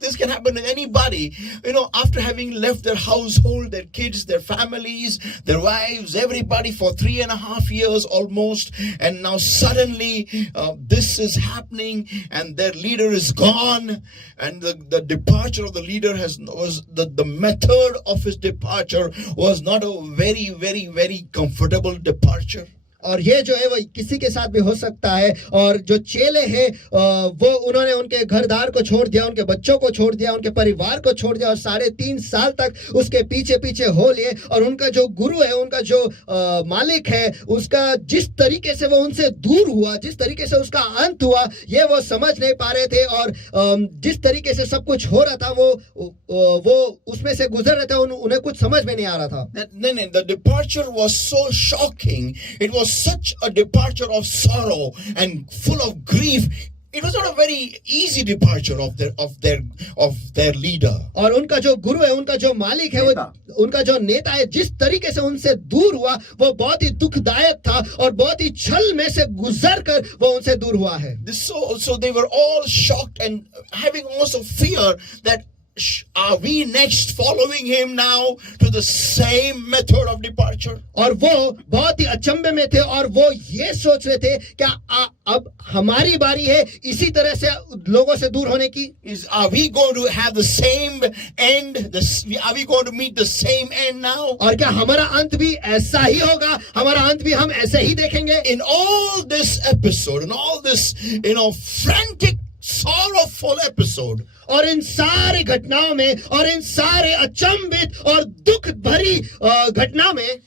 this can happen with anybody, after having left their household, their kids, their families, their wives, everybody for 3.5 years almost, and now suddenly this is happening and their leader is gone, and the departure of the leader was the method of his departure was not a very, very, very comfortable departure. और ये जो है वो किसी के साथ भी हो सकता है. और जो चेले हैं वो उन्होंने उनके घरदार को छोड़ दिया, उनके बच्चों को छोड़ दिया, उनके परिवार को छोड़ दिया और 3.5 साल तक उसके पीछे हो लिए. और उनका जो गुरु है, उनका जो मालिक है, उसका जिस तरीके से वो उनसे दूर हुआ, जिस तरीके से उसका अंत हुआ, ये वो समझ नहीं पा रहे थे. और जिस तरीके से सब कुछ हो रहा था वो उसमें से गुजर रहे थे, उन्हें कुछ समझ में नहीं आ रहा था. The departure was so shocking. It was such a departure of sorrow and full of grief. It was not a very easy departure of their leader. और उनका जो गुरु है, उनका जो मालिक है, वो उनका जो नेता है, जिस तरीके से उनसे दूर हुआ वो बहुत ही दुखदायक था और बहुत ही छल में से गुजर कर वो उनसे दूर हुआ है. So they were all shocked and having also fear that are we next following him now to the same method of departure? और वो बहुत ही अचंभे में थे और वो ये सोच रहे थे क्या अब हमारी बारी है इसी तरह से लोगों से दूर होने की. Are we going to have the same end? Are we going to meet the same end now? और क्या हमारा अंत भी ऐसा ही होगा, हमारा अंत भी हम ऐसे ही देखेंगे. In all this episode, in all this, frantic, sorrowful episode, और इन सारे घटनाओं में और इन सारे अचंभित और दुख भरी घटना में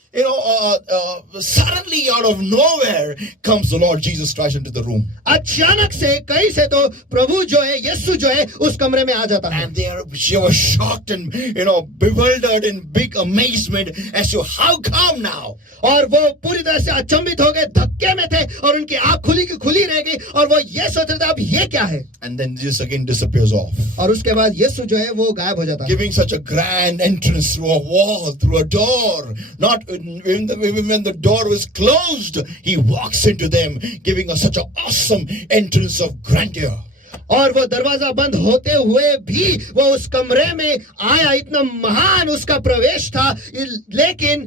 suddenly out of nowhere comes the Lord Jesus Christ into the room. अचानक से कहीं से तो प्रभु जो है, यीशु जो है, उस कमरे में आ जाता है. And she was shocked and bewildered in big amazement as to how come now. और वो पूरी तरह से अचंभित हो गए, धक्के में थे और उनकी आंख खुली की खुली रह गई और वो ये सोच रहे थे अब ये क्या है. And then Jesus again disappears off. और उसके बाद यीशु जो है वो गायब हो जाता है. Giving such a grand entrance through a wall, through a door. Not even when the door was closed, he walks into them, giving us such an awesome entrance of grandeur. और वो दरवाजा बंद होते हुए भी वो उस कमरे में आया. इतना महान उसका प्रवेश था, लेकिन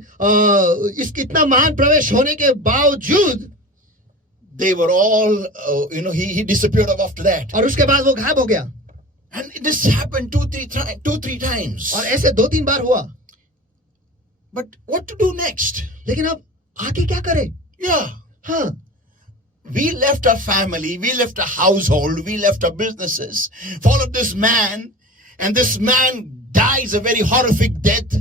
इसकी इतना महान प्रवेश होने के बावजूद they were all, he disappeared after that. और उसके बाद वो गायब हो गया. And this happened two, three times. और ऐसे 2-3 बार हुआ. But what to do next? लेकिन अब आगे क्या करें? Yeah. हाँ. We left our family, we left our household, we left our businesses, followed this man, and this man dies a very horrific death.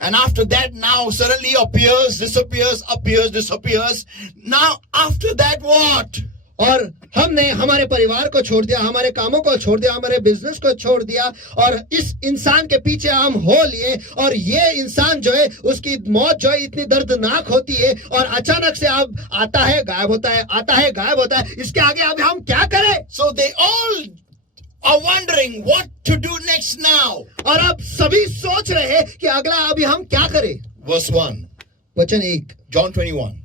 And after that, now suddenly appears, disappears, appears, disappears. Now, after that, what? और हमने हमारे परिवार को छोड़ दिया, हमारे कामों को छोड़ दिया, हमारे बिजनेस को छोड़ दिया और इस इंसान के पीछे हम हो लिए. और ये इंसान जो है उसकी मौत जो है इतनी दर्दनाक होती है और अचानक से अब आता है गायब होता है, आता है गायब होता है. इसके आगे अब हम क्या करें? So they all are wondering what to do next now. और अब सभी सोच रहे हैं कि अगला अभी हम क्या करें. Verse 1. वचन 1, John 21.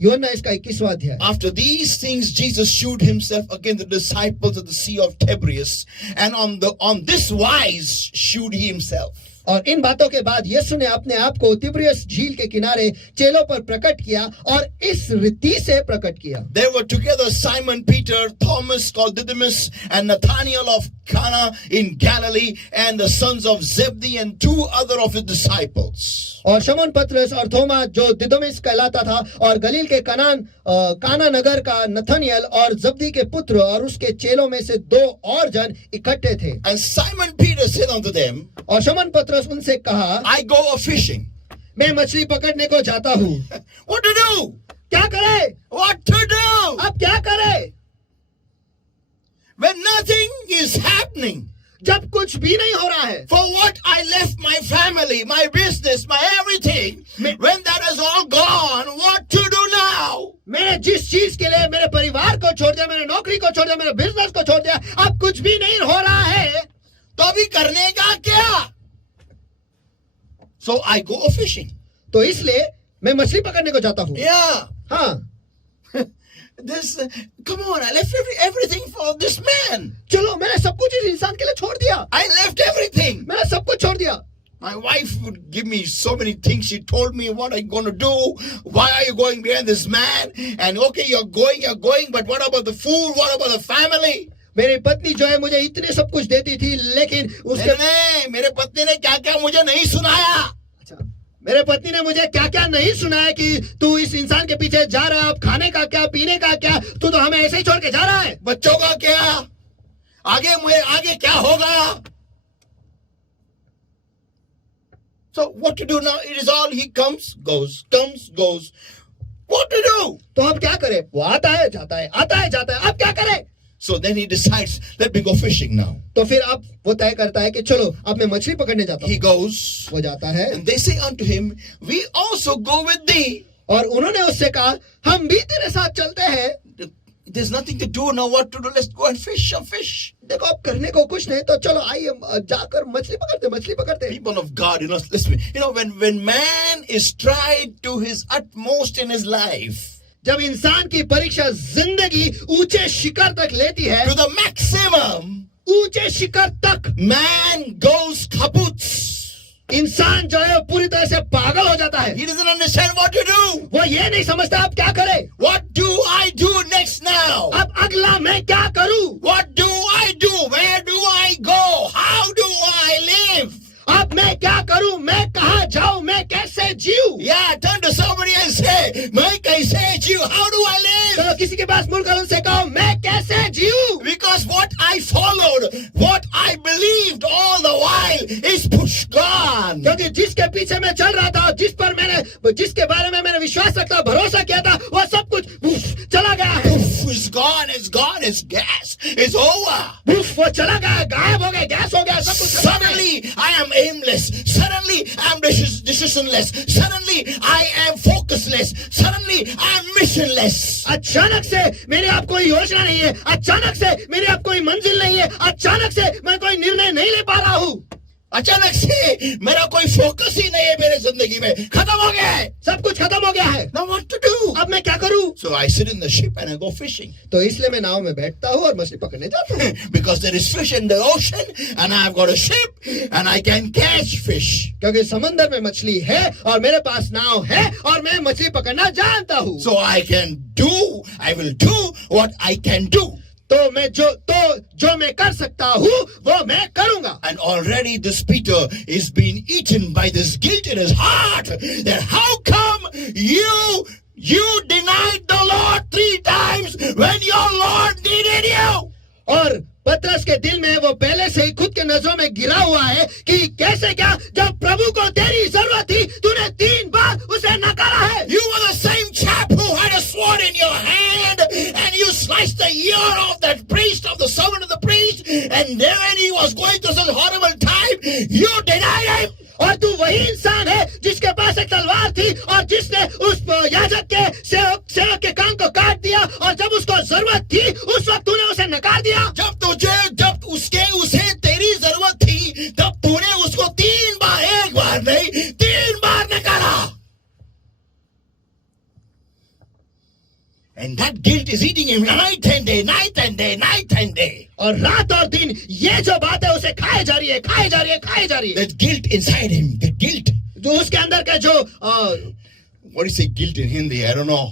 यूहन्ना इसका 21वां अध्याय. After these things, Jesus shewed himself again to the disciples at the Sea of Tiberias, and on this wise shewed he himself. और इन बातों के बाद यीशु ने अपने आप को तिब्रियस झील के किनारे चेलों पर प्रकट किया और इस रीति से प्रकट किया. There were together Simon Peter, Thomas called Didymus, and Nathanael of Cana in Galilee, and the sons of Zebedee, and 2 other of his disciples. और शमौन पतरस और थोमा जो दिदुमिस कहलाता था और गलील के काना नगर का नथनियल और जब्दी के पुत्र और उसके चेलों में से 2 और जन इकट्ठे थे. And Simon Peter said unto them, और शमौन पतरस उनसे कहा, I go a fishing. मैं मछली पकड़ने को जाता हूँ. What to do? क्या करे? What to do? अब क्या करे? When nothing is happening. जब कुछ भी नहीं हो रहा है. For what I left my family, my business, my everything. When that is all gone, what to do now? मैंने जिस चीज के लिए मेरे परिवार को छोड़ दिया, मेरे नौकरी को छोड़ दिया, मेरे बिजनेस को छोड़ दिया, अब कुछ भी नहीं हो रहा है, तो अभी करने का क्या? So I go a fishing. तो इसलिए मैं मछली पकड़ने को जाता हूँ. Yeah. हाँ. Come on, I left everything for this man. चलो मैंने सब कुछ इस इंसान के लिए छोड़ दिया. I left everything. मैंने सब कुछ छोड़ दिया. My wife would give me so many things. She told me what I'm going to do. Why are you going behind this man? And okay, you're going, but what about the food? What about the family? मेरी पत्नी जो है मुझे इतने सब कुछ देती थी, लेकिन उसके नहीं, मेरे पत्नी ने क्या क्या मुझे नहीं सुनाया. अच्छा, मेरे पत्नी ने मुझे क्या क्या नहीं सुनाया कि तू इस इंसान के पीछे जा रहा है. अब खाने का क्या, पीने का क्या, तू तो हमें ऐसे ही छोड़ के जा रहा है. बच्चों का क्या, आगे क्या होगा. So what to do now? It is all he comes, goes. What to do? तो अब क्या करे? वो आता है जाता है, आता है जाता है, अब क्या करे? So then he decides, let me go fishing now. तो फिर अब वो तय करता है कि चलो अब मैं मछली पकड़ने जाता हूँ. He goes. वो जाता है. And they say unto him, we also go with thee. और उन्होंने उससे कहा, हम भी तेरे साथ चलते हैं. There's nothing to do now. What to do? Let's go and fish. देखो अब करने को कुछ नहीं, तो चलो आइए जाकर मछली पकड़ते. People of God, listen. When man is tried to his utmost in his life, जब इंसान की परीक्षा जिंदगी ऊंचे शिखर तक लेती है, to the maximum, ऊंचे शिखर तक। Man goes kaput. इंसान जो है वो पूरी तरह से पागल हो जाता है। He doesn't understand what to do. वो ये नहीं समझता अब क्या करे। What do I do next now? अब अगला मैं क्या करूं? What do I do? Where do I go? How do I live? अब मैं क्या करूं? मैं कहां जाऊं? मैं कैसे जीऊं? Yeah, turn to somebody and say, मैं कैसे जीऊं? How do I live? चलो किसी के पास मुड़कर उनसे कहो मैं कैसे जीऊं? Because what I followed, what I believed all the while is push gone. क्योंकि जिसके पीछे मैं चल रहा था, जिसके बारे में मैंने विश्वास रखा, भरोसा किया था, वो सब कुछ चला गया है। It's gone, it's gone, it's gas, it's over. वो चला गया, गायब हो गया, गैस हो गया, सब कुछ। Suddenly I am aimless. Suddenly I am decisionless. Suddenly I am focusless. Suddenly I am missionless. अचानक से मेरे आप कोई योजना नहीं है, अचानक से मेरे आप कोई मंजिल नहीं है, अचानक से मैं कोई निर्णय नहीं ले पा रहा हूँ, अचानक से मेरा कोई फोकस ही नहीं है मेरे जिंदगी में, खत्म हो गया है, सब कुछ खत्म हो गया है। Now what to do? अब मैं क्या करूँ? So I sit in the ship and I go fishing. तो इसलिए मैं नाव में बैठता हूँ और मछली पकड़ने जाता हूँ। Because there is fish in the ocean and I've got a ship and I can catch fish. क्योंकि समंदर में मछली है और मेरे पास नाव है और मैं मछली पकड़ना जानता हूँ। So I will do what I can do. तो जो मैं कर सकता हूँ वो मैं करूँगा। And already this Peter is being eaten by this guilt in his heart. That how come you denied the Lord 3 times when your Lord needed you? और पतरस के दिल में वो पहले से ही खुद के नजरों में गिरा हुआ है कि कैसे क्या, जब प्रभु को तेरी जरूरत थी तूने 3 बार उसे नकारा है। You were the same chap who had a sword in your hand and you sliced the ear of that priest, of the servant of the priest, and then when he was going through such horrible time, you denied him. और तू वही इंसान है जिसके पास एक तलवार थी और जिसने उस याजक के सेवक के कान को काट दिया, और जब उसको जरूरत थी उस वक्त तूने उसे नकार दिया। जब उसे तेरी जरूरत थी तब तूने उसको 3 बार, 1 बार नहीं 3 बार नकारा। And that guilt is eating him night and day, night and day, night and day. और रात और दिन ये जो बात है उसे खाए जा रही है, खाए जा रही है, खाए जा रही है। That guilt inside him, the guilt. जो उसके अंदर का जो What do you say guilt in Hindi? I don't know.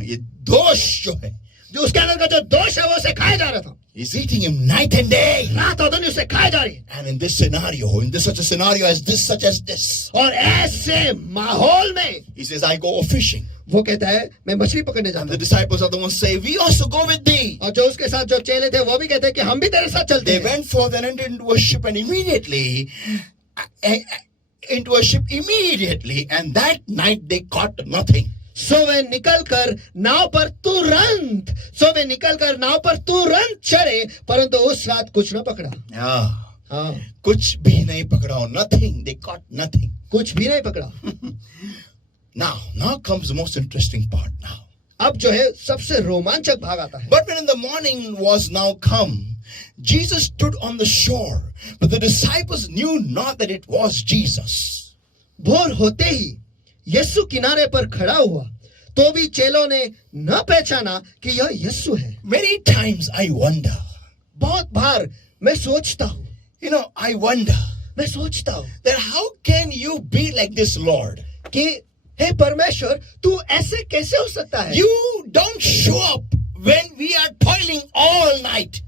ये दोष जो है, जो उसके अंदर का जो दोष है वो उसे खाया जा रहा था। is eating him night and day. रात और दिन उसे खाए जा रही है। And in this scenario, in this such a scenario as this, such as this, और ऐसे माहौल में he says, I go fishing. वो कहता है मैं मछली पकड़ने And जाता the हूँ। disciples are the ones say, we also go with thee. और जो उसके साथ जो चेले थे वो भी कहते हैं कि हम भी तेरे साथ चलते They हैं। went forth and entered into a ship, and immediately, and that night they caught nothing. सो वे निकलकर नाव पर तुरंत चढ़े, परंतु उस रात कुछ न पकड़ा। Yeah. हाँ, कुछ भी नहीं पकड़ा, nothing. They caught nothing. कुछ भी नहीं पकड़ा। Now comes the most interesting part now. अब जो है सबसे रोमांचक भाग आता है। But when in the morning was now come, Jesus stood on the shore, but the disciples knew not that it was Jesus. भोर होते ही यीशु किनारे पर खड़ा हुआ, तो भी चेलों ने न पहचाना कि यह यीशु है। Many times I wonder, बहुत बार मैं सोचता हूँ, I wonder मैं सोचता हूँ that how can you be like this, Lord? कि हे परमेश्वर, तू ऐसे कैसे हो सकता है? You don't show up when we are toiling all night.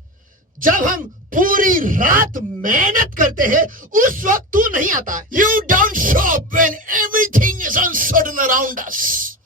जब हम पूरी रात मेहनत करते हैं उस वक्त तू नहीं आता है। You don't show up when everything is uncertain around us.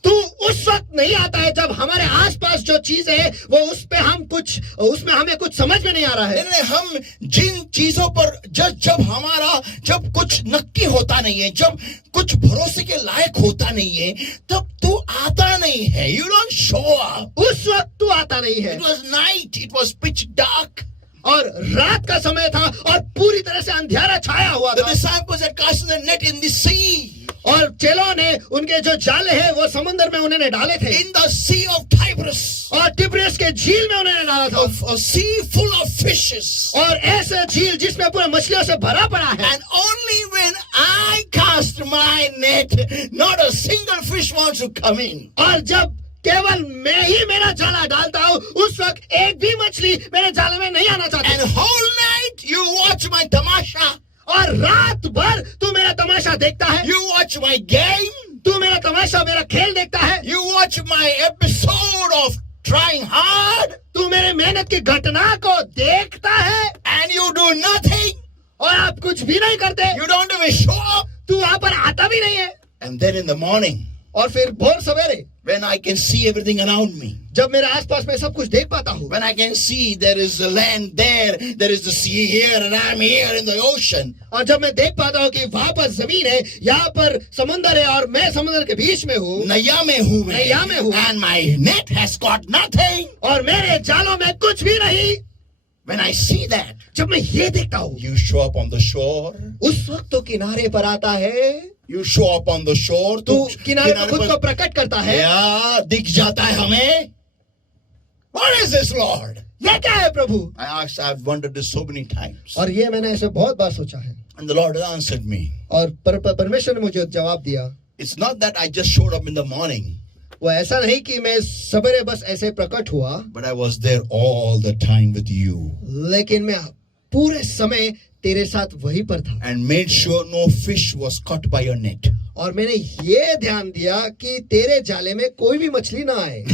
तू उस वक्त नहीं आता है जब हमारे आसपास जो चीजें है वो उसमें हमें कुछ समझ में नहीं आ रहा है। हम जिन चीजों पर जब कुछ नक्की होता नहीं है, जब कुछ भरोसे के लायक होता नहीं है, तब तू आता नहीं है। You don't show up. उस वक्त तू आता नहीं है। It was night. It was pitch dark. और रात का समय था और पूरी तरह से अंधेरा छाया हुआ The था। disciples had cast the net in the sea. और चेलों ने उनके जो जाले हैं वो समुद्र में उन्होंने डाले थे। In the sea of Tiberias. और तिब्रियस के झील में उन्होंने डाला था। A sea full of fishes. और ऐसे झील जिसमें पूरा मछलियों से भरा पड़ा है। And only when I cast my net, not a single fish wants to come in. और केवल मैं ही मेरा जाला डालता हूँ, उस वक्त एक भी मछली मेरे जाले में नहीं आना चाहती। And whole night you watch my tamasha. और रात भर तू मेरा तमाशा देखता है, You watch my game. तू मेरा तमाशा, मेरा खेल देखता है, You watch my episode of trying hard. तू मेरे मेहनत की घटना को देखता है, And you do nothing. और आप कुछ भी नहीं करते, You don't even show up. तू वहां पर आता भी नहीं है। And then in the morning, और फिर भोर सवेरे when I can see everything around me, जब मेरे आसपास में सब कुछ देख पाता हूँ, when I can see there is the land there, there is the sea here, and I'm here in the ocean, और जब मैं देख पाता हूँ कि वहां पर जमीन है, यहाँ पर समुंदर है और मैं समुद्र के बीच में हूँ, नैया में हूँ मैं, नैया में हूँ, and my net has got nothing. और मेरे जालों में कुछ भी नहीं, When I see that, जब मैं ये देखता हूँ, you show up on the shore. उस वक्त तो किनारे पर आता है, You show up on the shore. तू किनारे पर खुद को प्रकट करता है। या दिख जाता है हमें. What is this, Lord? ये क्या है प्रभु? I've wondered this so many times. और ये मैंने ऐसे बहुत बार सोचा है, And the Lord answered me. और परमेश्वर ने मुझे जवाब दिया। It's not that I just showed up in the morning, वो ऐसा नहीं कि मैं सवेरे बस ऐसे प्रकट हुआ, but I was there all the time with you लेकिन मैं पूरे समय तेरे साथ वहीं पर था, and made sure no fish was caught by your net. और मैंने ये ध्यान दिया कि तेरे जाले में कोई भी मछली ना आए।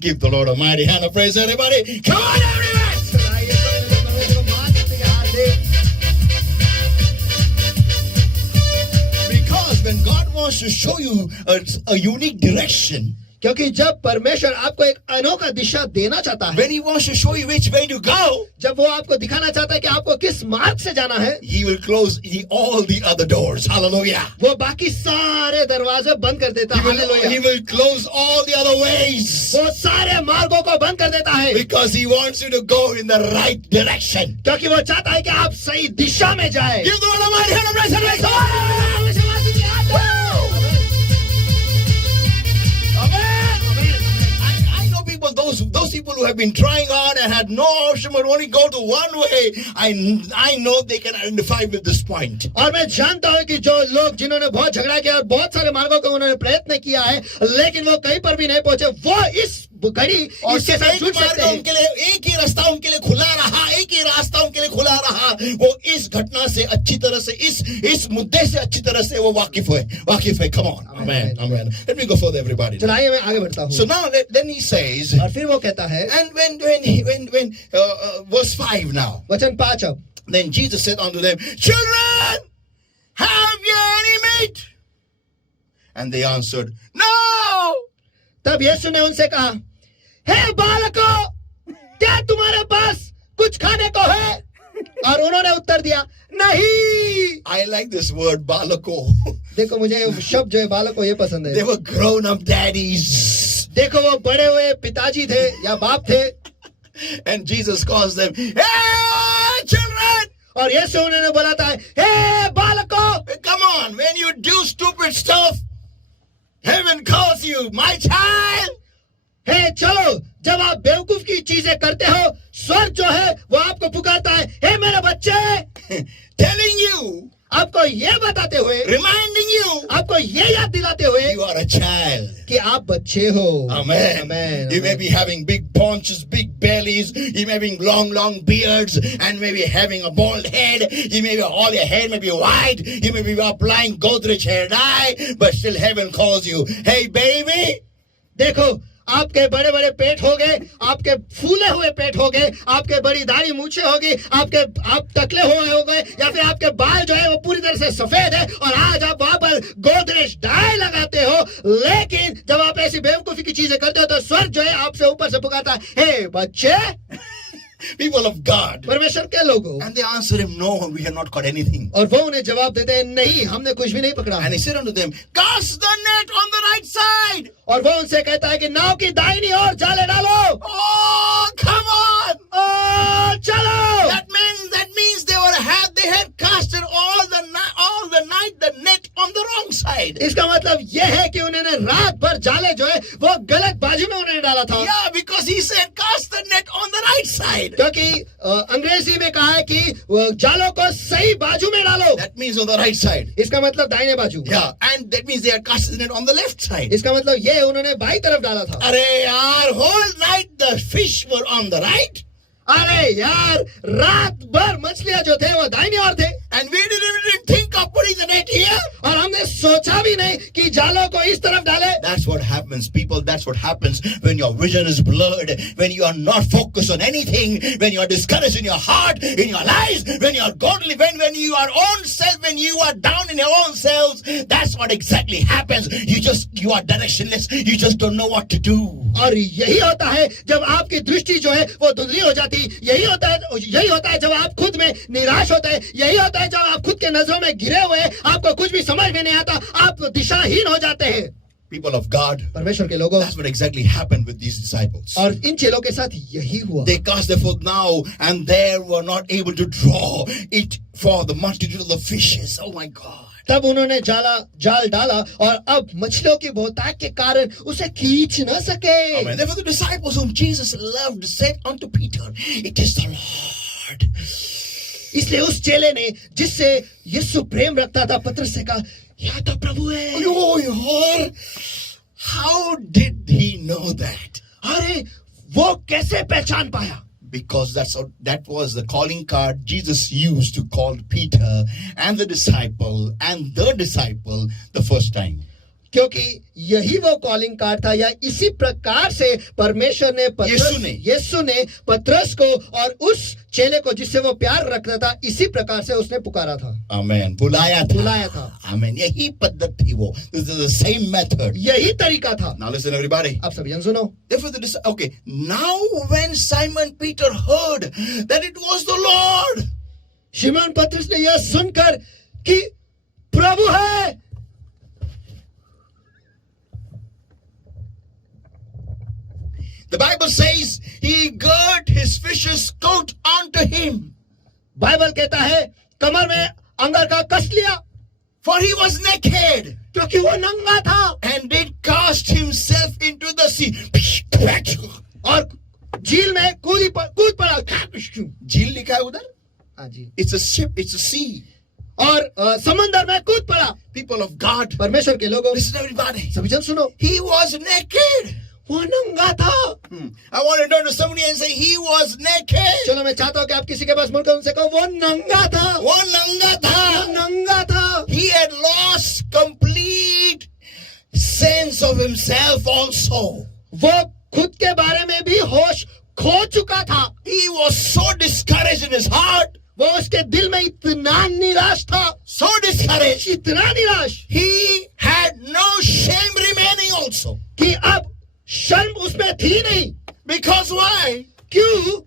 Give the Lord a mighty hand of praise, everybody. Come on, everyone. Because when God wants to show you a unique direction, क्योंकि जब परमेश्वर आपको एक अनोखा दिशा देना चाहता है, when He wants to show you which way to go, जब वो आपको दिखाना चाहता है कि आपको किस मार्ग से जाना है, He will close all the other doors. Hallelujah. वो बाकी सारे दरवाजे बंद कर देता है। He hallelujah. will close all the other ways. वो सारे मार्गों को बंद कर देता है, Because He wants you to go in the right direction. क्योंकि वो चाहता है कि आप सही दिशा में जाए। Give the Lord a mighty hand of praise, everybody. I know people, those people who have been trying hard and had no option but only go to one way. I know they can identify with this point. और मैं जानता हूँ कि जो लोग जिन्होंने बहुत झगड़ा किया और बहुत सारे मार्गों को उन्होंने प्रयत्न किया है, लेकिन वो कहीं पर भी नहीं पहुंचे, वो इस घड़ी और इसके साथ जुड़ सकते हैं। उनके लिए एक ही रास्ता उनके लिए खुला रहा, एक ही रास्ता उनके लिए खुला रहा। वो इस घटना से अच्छी तरह से, इस मुद्दे से अच्छी तरह से वो वाकिफ है। Come on, amen, amen. Let me go further, everybody. चलाइए, मैं आगे बढ़ता हूँ। So now then he says, और फिर वो कहता है, and when verse 5 now, वचन 5 अब, then Jesus said unto them, children, have ye any meat? And they answered, no. तब यीशु ने उनसे कहा, हे बालकों, क्या तुम्हारे पास कुछ खाने को है? और उन्होंने उत्तर दिया, नहीं। I like this word, balako. देखो, मुझे शब्द जो है बालकों ये पसंद है। They were grown up daddies. देखो, वो बड़े हुए पिताजी थे या बाप थे, And Jesus calls them, hey, children. और यीशु उन्होंने बोला था, हे बालकों, Come on, when you do stupid stuff, heaven calls you, my child. हे चलो, जब आप बेवकूफ की चीजें करते हो, स्वर्ग जो है वो आपको पुकारता है, हे मेरे बच्चे। Telling you, आपको ये बताते हुए, reminding you, आपको ये याद दिलाते हुए you are a child. कि आप बच्चे हो। Amen. Amen. You may be having big paunches, big bellies. You may be having long beards, and maybe having a bald head. You may be all your hair may be white. You may be applying Godrej hair dye, but still heaven calls you, hey baby. देखो, आपके बड़े बड़े पेट हो गए, आपके फूले हुए पेट हो गए, आपके बड़ी दाढ़ी मूछे होगी, आप टकले हुए हो गए, या फिर आपके बाल जो है वो पूरी तरह से सफेद है, और आज आप वहां पर गोदरेज डाई लगाते हो, लेकिन जब आप ऐसी बेवकूफी की चीजें करते हो तो स्वर्ग जो है आपसे ऊपर से पुकारता है, हे बच्चे, People of God. परमेश्वर के लोगों। And they answered him, no, we have not caught anything. और वो उन्हें जवाब देते हैं, नहीं, हमने कुछ भी नहीं पकड़ा। And he said unto them, cast the net on the right side. और वो उनसे कहता है कि नाव की दाहिनी ओर जाले डालो। Oh, come on. चलो। That means they had casted all the night the net on the wrong side. इसका मतलब यह है कि उन्होंने रात भर जाले जो है वो गलत बाजू में उन्होंने डाला था। Yeah, because he said cast the net on the right side. क्योंकि अंग्रेजी में कहा है कि जालों को सही बाजू में डालो. That means on the right side. इसका मतलब दाहिने बाजू. Yeah, and that means they had casted it on the left side. इसका मतलब ये उन्होंने बाई तरफ डाला था. अरे यार, whole night the fish were on the right. अरे यार, रात भर मछलियां जो थे वो दाहिनी ओर थे. And we didn't think of putting the net here. और हमने सोचा भी नहीं कि जालों को इस तरफ डाले. That's what happens, people. That's what happens when your vision is blurred, when you are not focused on anything, when you are discouraged in your heart, in your lives, when you are godly, when you are own self, when you are down in your own selves. That's what exactly happens. You are directionless. You just don't know what to do. और यही होता है जब आपकी दृष्टि जो है वो धुंधली हो जाती. यही होता है जब आप खुद में निराश होते हैं. यही होता है जब आप खुद के नजरों में गिरे हुए हैं. आपको कुछ भी समझ में नहीं आता. आप दिशाहीन हो जाते हैं. People of God, परमेश्वर के लोगों, that's what exactly happened with these disciples. और इन चेलों के साथ यही हुआ. They cast their forth now, and they were not able to draw it for the multitude of the fishes. Oh my God. तब उन्होंने जाल डाला और अब मछलियों की बहुतायत के कारण उसे खींच न सके. Amen. Therefore the disciples whom Jesus loved said unto Peter, "It is the Lord." इसलिए उस चेले ने जिससे यीशु प्रेम रखता था पतरस से कहा, यह तो प्रभु है. Oh, yaar. How did he know that? अरे वो कैसे पहचान पाया? Because that was the calling card Jesus used to call Peter and the disciple the first time. क्योंकि यही वो कॉलिंग कार्ड था, या इसी प्रकार से परमेश्वर ने यीशु ने पतरस को और उस चेले को जिससे वो प्यार रखता था, इसी प्रकार से उसने पुकारा था. Amen. बुलाया था. Amen. यही पद्धति थी वो. This is the same method. यही तरीका था. Now listen everybody. आप सभी जन सुनो. Therefore now when Simon Peter heard that it was the Lord, शिमोन पतरस ने यह सुनकर कि प्रभु है, the Bible says he girt his fish's coat onto him. Bible कहता है कमर में अंगर का कस लिया. For he was naked. क्योंकि वो नंगा था. And did cast himself into the sea. और झील में कूद पड़ा. झील लिखा है उधर. हाँ जी. It's a ship. It's a sea. और समंदर में कूद पड़ा. People of God, परमेश्वर के लोगों, listen everybody. सभी जन सुनो. He was naked. वो नंगा था. I want to turn to somebody and say he was naked. चलो मैं चाहता हूँ कि आप किसी के पास मुड़कर उनसे कहो वो नंगा था. वो नंगा था. वो नंगा था. He had lost complete sense of himself also. वो खुद के बारे में भी होश खो चुका था. He was so discouraged in his heart. वो उसके दिल में इतना निराश था. So discouraged. इतना निराश. He had no shame remaining also. कि अब शर्म उसमें थी नहीं. Because why? क्यों?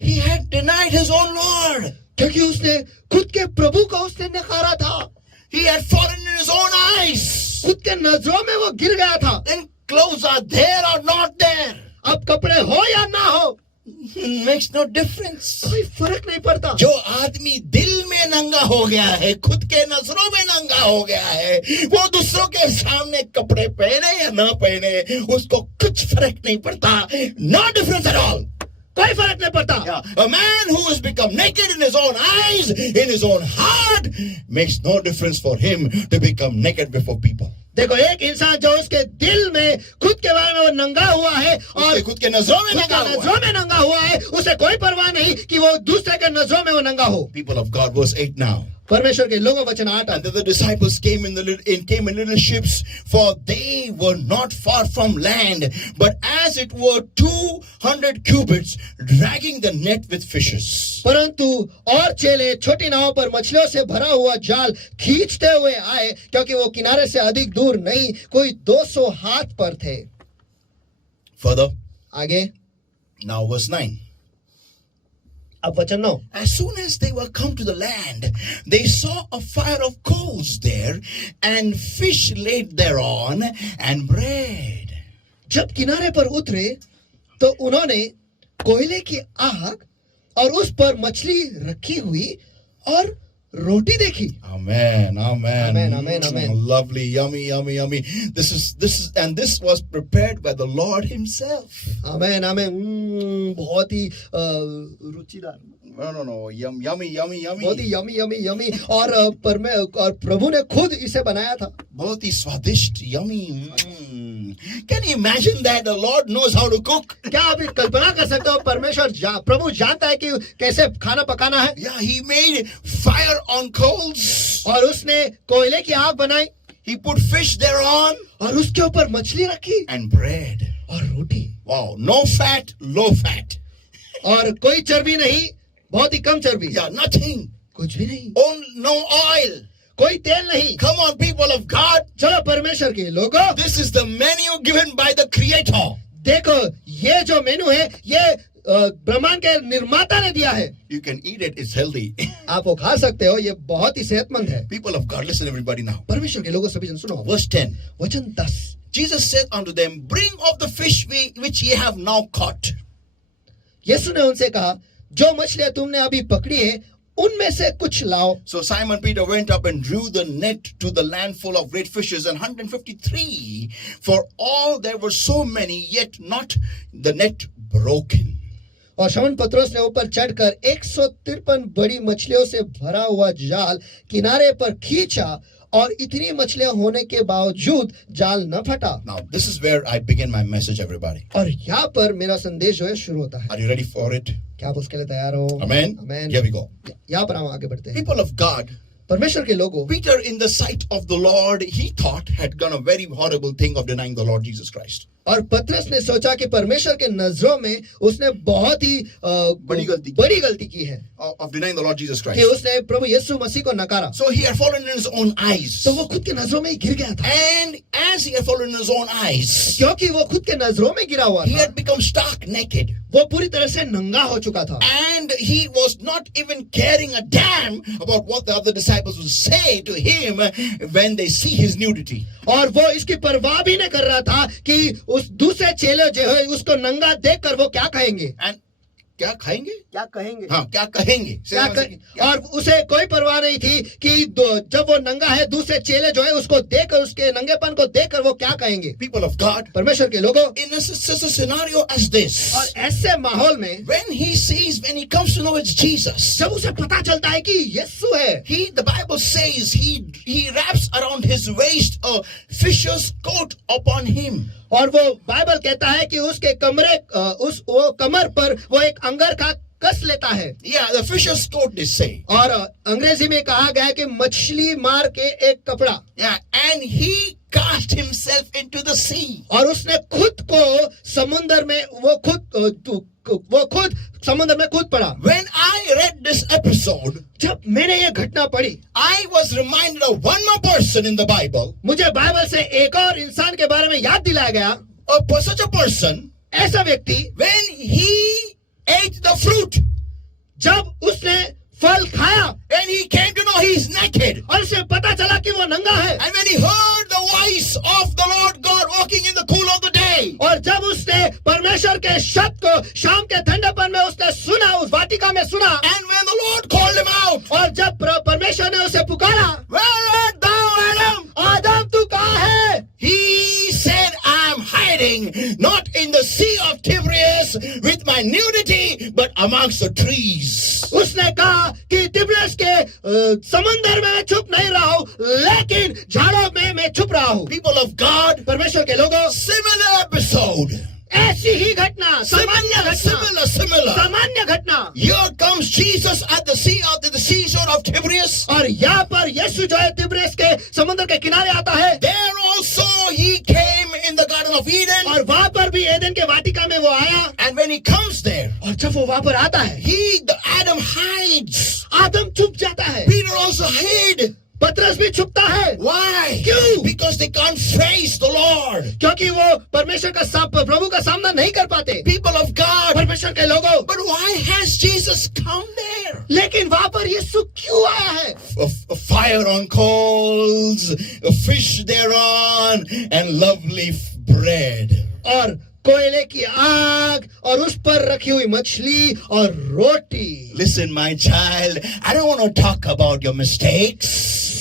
He had denied his own Lord. क्योंकि उसने खुद के प्रभु को उसने नकारा था. He had fallen in his own eyes. खुद के नजरों में वो गिर गया था. Then clothes are there or not there. अब कपड़े हो या ना हो, Makes no difference. कोई फर्क नहीं पड़ता. जो आदमी दिल में नंगा हो गया है, खुद के नजरों में नंगा हो गया है, वो दूसरों के सामने कपड़े पहने या ना पहने, उसको कुछ फर्क नहीं पड़ता. No difference at all. कोई फर्क नहीं पड़ता. Yeah. A man who has become naked in his own eyes, in his own heart, makes no difference for him to become naked before people. देखो, एक इंसान जो उसके दिल में खुद के बारे में वो नंगा हुआ है और खुद के नजरों में नंगा हुआ है, उसे कोई परवाह नहीं कि वो दूसरे के नजरों में वो नंगा हो. People of God, verse 8 now. परमेश्वर के लोगों, वचन 8. And the disciples came in little ships, for they were not far from land, but as it were 200 cubits, dragging the net with fishes. परंतु और चेले छोटी नाव पर मछलियों से भरा हुआ जाल खींचते हुए आए, क्योंकि वो किनारे से अधिक दूर नहीं, कोई 200 हाथ पर थे. Further, आगे. now verse 9. अब वचन 9. As soon as they were come to the land, they saw a fire of coals there, and fish laid thereon, and bread. जब किनारे पर उतरे तो उन्होंने कोयले की आग और उस पर मछली रखी हुई और रोटी देखी। Amen, amen, Amen, amen, amen. Lovely, yummy, yummy, yummy. This was prepared by the Lord Himself. आमेन आमेन। बहुत ही रुचिदार, No, yummy, yummy, yummy. बहुत ही यमी यमी यमी। और प्रभु ने खुद इसे बनाया था। बहुत ही स्वादिष्ट, yummy. Can you imagine that the Lord knows how to cook? क्या आप कल्पना कर सकते हो प्रभु जानता है कि कैसे खाना पकाना है। Yeah, He made fire on coals. और उसने कोयले की आग बनाई, He put fish thereon और उसके ऊपर मछली रखी and bread. और रोटी। Wow, no fat, low fat. और कोई चर्बी नहीं, बहुत ही कम चर्बी। Yeah, nothing. कुछ भी नहीं, No oil. कोई तेल नहीं। Come on, people of God. चलो परमेश्वर के लोगों, This is the menu given by the Creator. देखो ये जो मेनू है ये ब्रह्मांड के निर्माता ने दिया है। You can eat it, it's healthy. आप वो खा सकते हो, ये बहुत ही सेहतमंद है। People of God, listen everybody now. परमेश्वर के लोगों सभी जन सुनो, Verse 10. वचन 10। Jesus said unto them, bring of the fish which ye have now caught. यीशु ने उनसे कहा, जो मछलियां तुमने अभी पकड़ी है उनमें से कुछ लाओ। So Simon Peter went up and drew the net to the land full of great fishes, and 153. For all there were so many, yet not the net broken. और शमौन पतरस ने ऊपर चढ़कर 153 बड़ी मछलियों से भरा हुआ जाल किनारे पर खींचा, और इतनी मछलियां होने के बावजूद जाल न फटा। Now this is where I begin my message, everybody. और यहाँ पर मेरा संदेश जो है शुरू होता है। Are you ready for it? क्या आप उसके लिए तैयार हो? Amen. Amen. Here we go. यहाँ पर हम आगे बढ़ते हैं। People of God, परमेश्वर के लोगों, Peter, in the sight of the Lord, he thought had done a very horrible thing of denying the Lord Jesus Christ. और पतरस ने सोचा कि परमेश्वर के नजरों में उसने बहुत ही बड़ी गलती की है, Of denying the Lord Jesus कि Christ. उसने प्रभु यीशु मसीह को नकारा। So he had fallen in his own eyes. तो वो खुद के नजरों में ही गिर गया था। And as he had fallen in his own eyes, क्योंकि वो खुद के नजरों में गिरा हुआ he था, had become stark naked. वो पूरी तरह से नंगा हो चुका था। And he was not even caring a damn about what the other disciples would say to him when they see his nudity. और वो इसकी परवाह भी नहीं कर रहा था कि उस दूसरे चेले जो है उसको नंगा देखकर वो क्या कहेंगे। And क्या खाएंगे? क्या कहेंगे? हाँ, क्या कहेंगे? और उसे कोई परवाह नहीं थी कि जब वो नंगा है दूसरे चेले जो है उसको देखकर, उसके नंगेपन को देखकर वो क्या कहेंगे। People of God, परमेश्वर के लोगों, in such a scenario as this, और ऐसे माहौल में when he comes to know it's Jesus, जब उसे पता चलता है कि यीशु है, the Bible says he wraps around his waist a fisher's coat upon him. और वो बाइबल कहता है कि उसके वो कमर पर वो एक अंगरखा कस लेता है। Yeah, the fisher's coat, they say. और अंग्रेजी में कहा गया है कि मछली मार के एक कपड़ा। Yeah, and he cast himself into the sea. और उसने खुद को समुद्र में वो खुद समुद्र में कूद पड़ा। When I read this episode, जब मैंने ये घटना पढ़ी, I was reminded of one more person in the Bible. मुझे बाइबल से एक और इंसान के बारे में याद दिलाया गया। Such a person, ऐसा व्यक्ति, when he ate the fruit, जब उसने फल खाया, and he came to know he's naked, और उसे पता चला कि वो नंगा है, and when he heard the voice of the Lord God walking in the cool of the day, और जब उसने परमेश्वर के शब्द को शाम के ठंडेपन में उसने सुना, उस वाटिका में सुना, and when the Lord called him out, और जब परमेश्वर ने उसे पुकारा, where art thou, Adam? आदम तू कहाँ है? He said, I'm hiding not in the sea of Tiberias with my nudity, but amongst the trees. उसने कहा कि तिब्रियस के समंदर में मैं छुप नहीं रहा हूँ, लेकिन झाड़ों में मैं छुप रहा हूँ। People of God, परमेश्वर के लोगों, similar episode. ऐसी ही घटना, सामान्य घटना। Here comes Jesus at the seashore of Tiberias. और यहाँ पर यीशु जो है तिब्रियस के समुद्र के किनारे आता है। There also he came in the Garden of Eden. और वहाँ पर भी एदन के वाटिका में वो आया। And when he comes there, और जब वो वहाँ पर आता है, Adam hides. आदम छुप जाता है। Peter also hid. पतरस भी छुपता है। Why? क्यों? Because they can't face the Lord. क्योंकि वो परमेश्वर का प्रभु का सामना नहीं कर पाते। People of God, परमेश्वर के लोगों, but why has Jesus come there? लेकिन वहाँ पर यीशु क्यों आया है? A fire on coals, a fish thereon, and lovely bread. और कोयले की आग और उस पर रखी हुई मछली और रोटी। Listen, my child, I don't want to talk about your mistakes.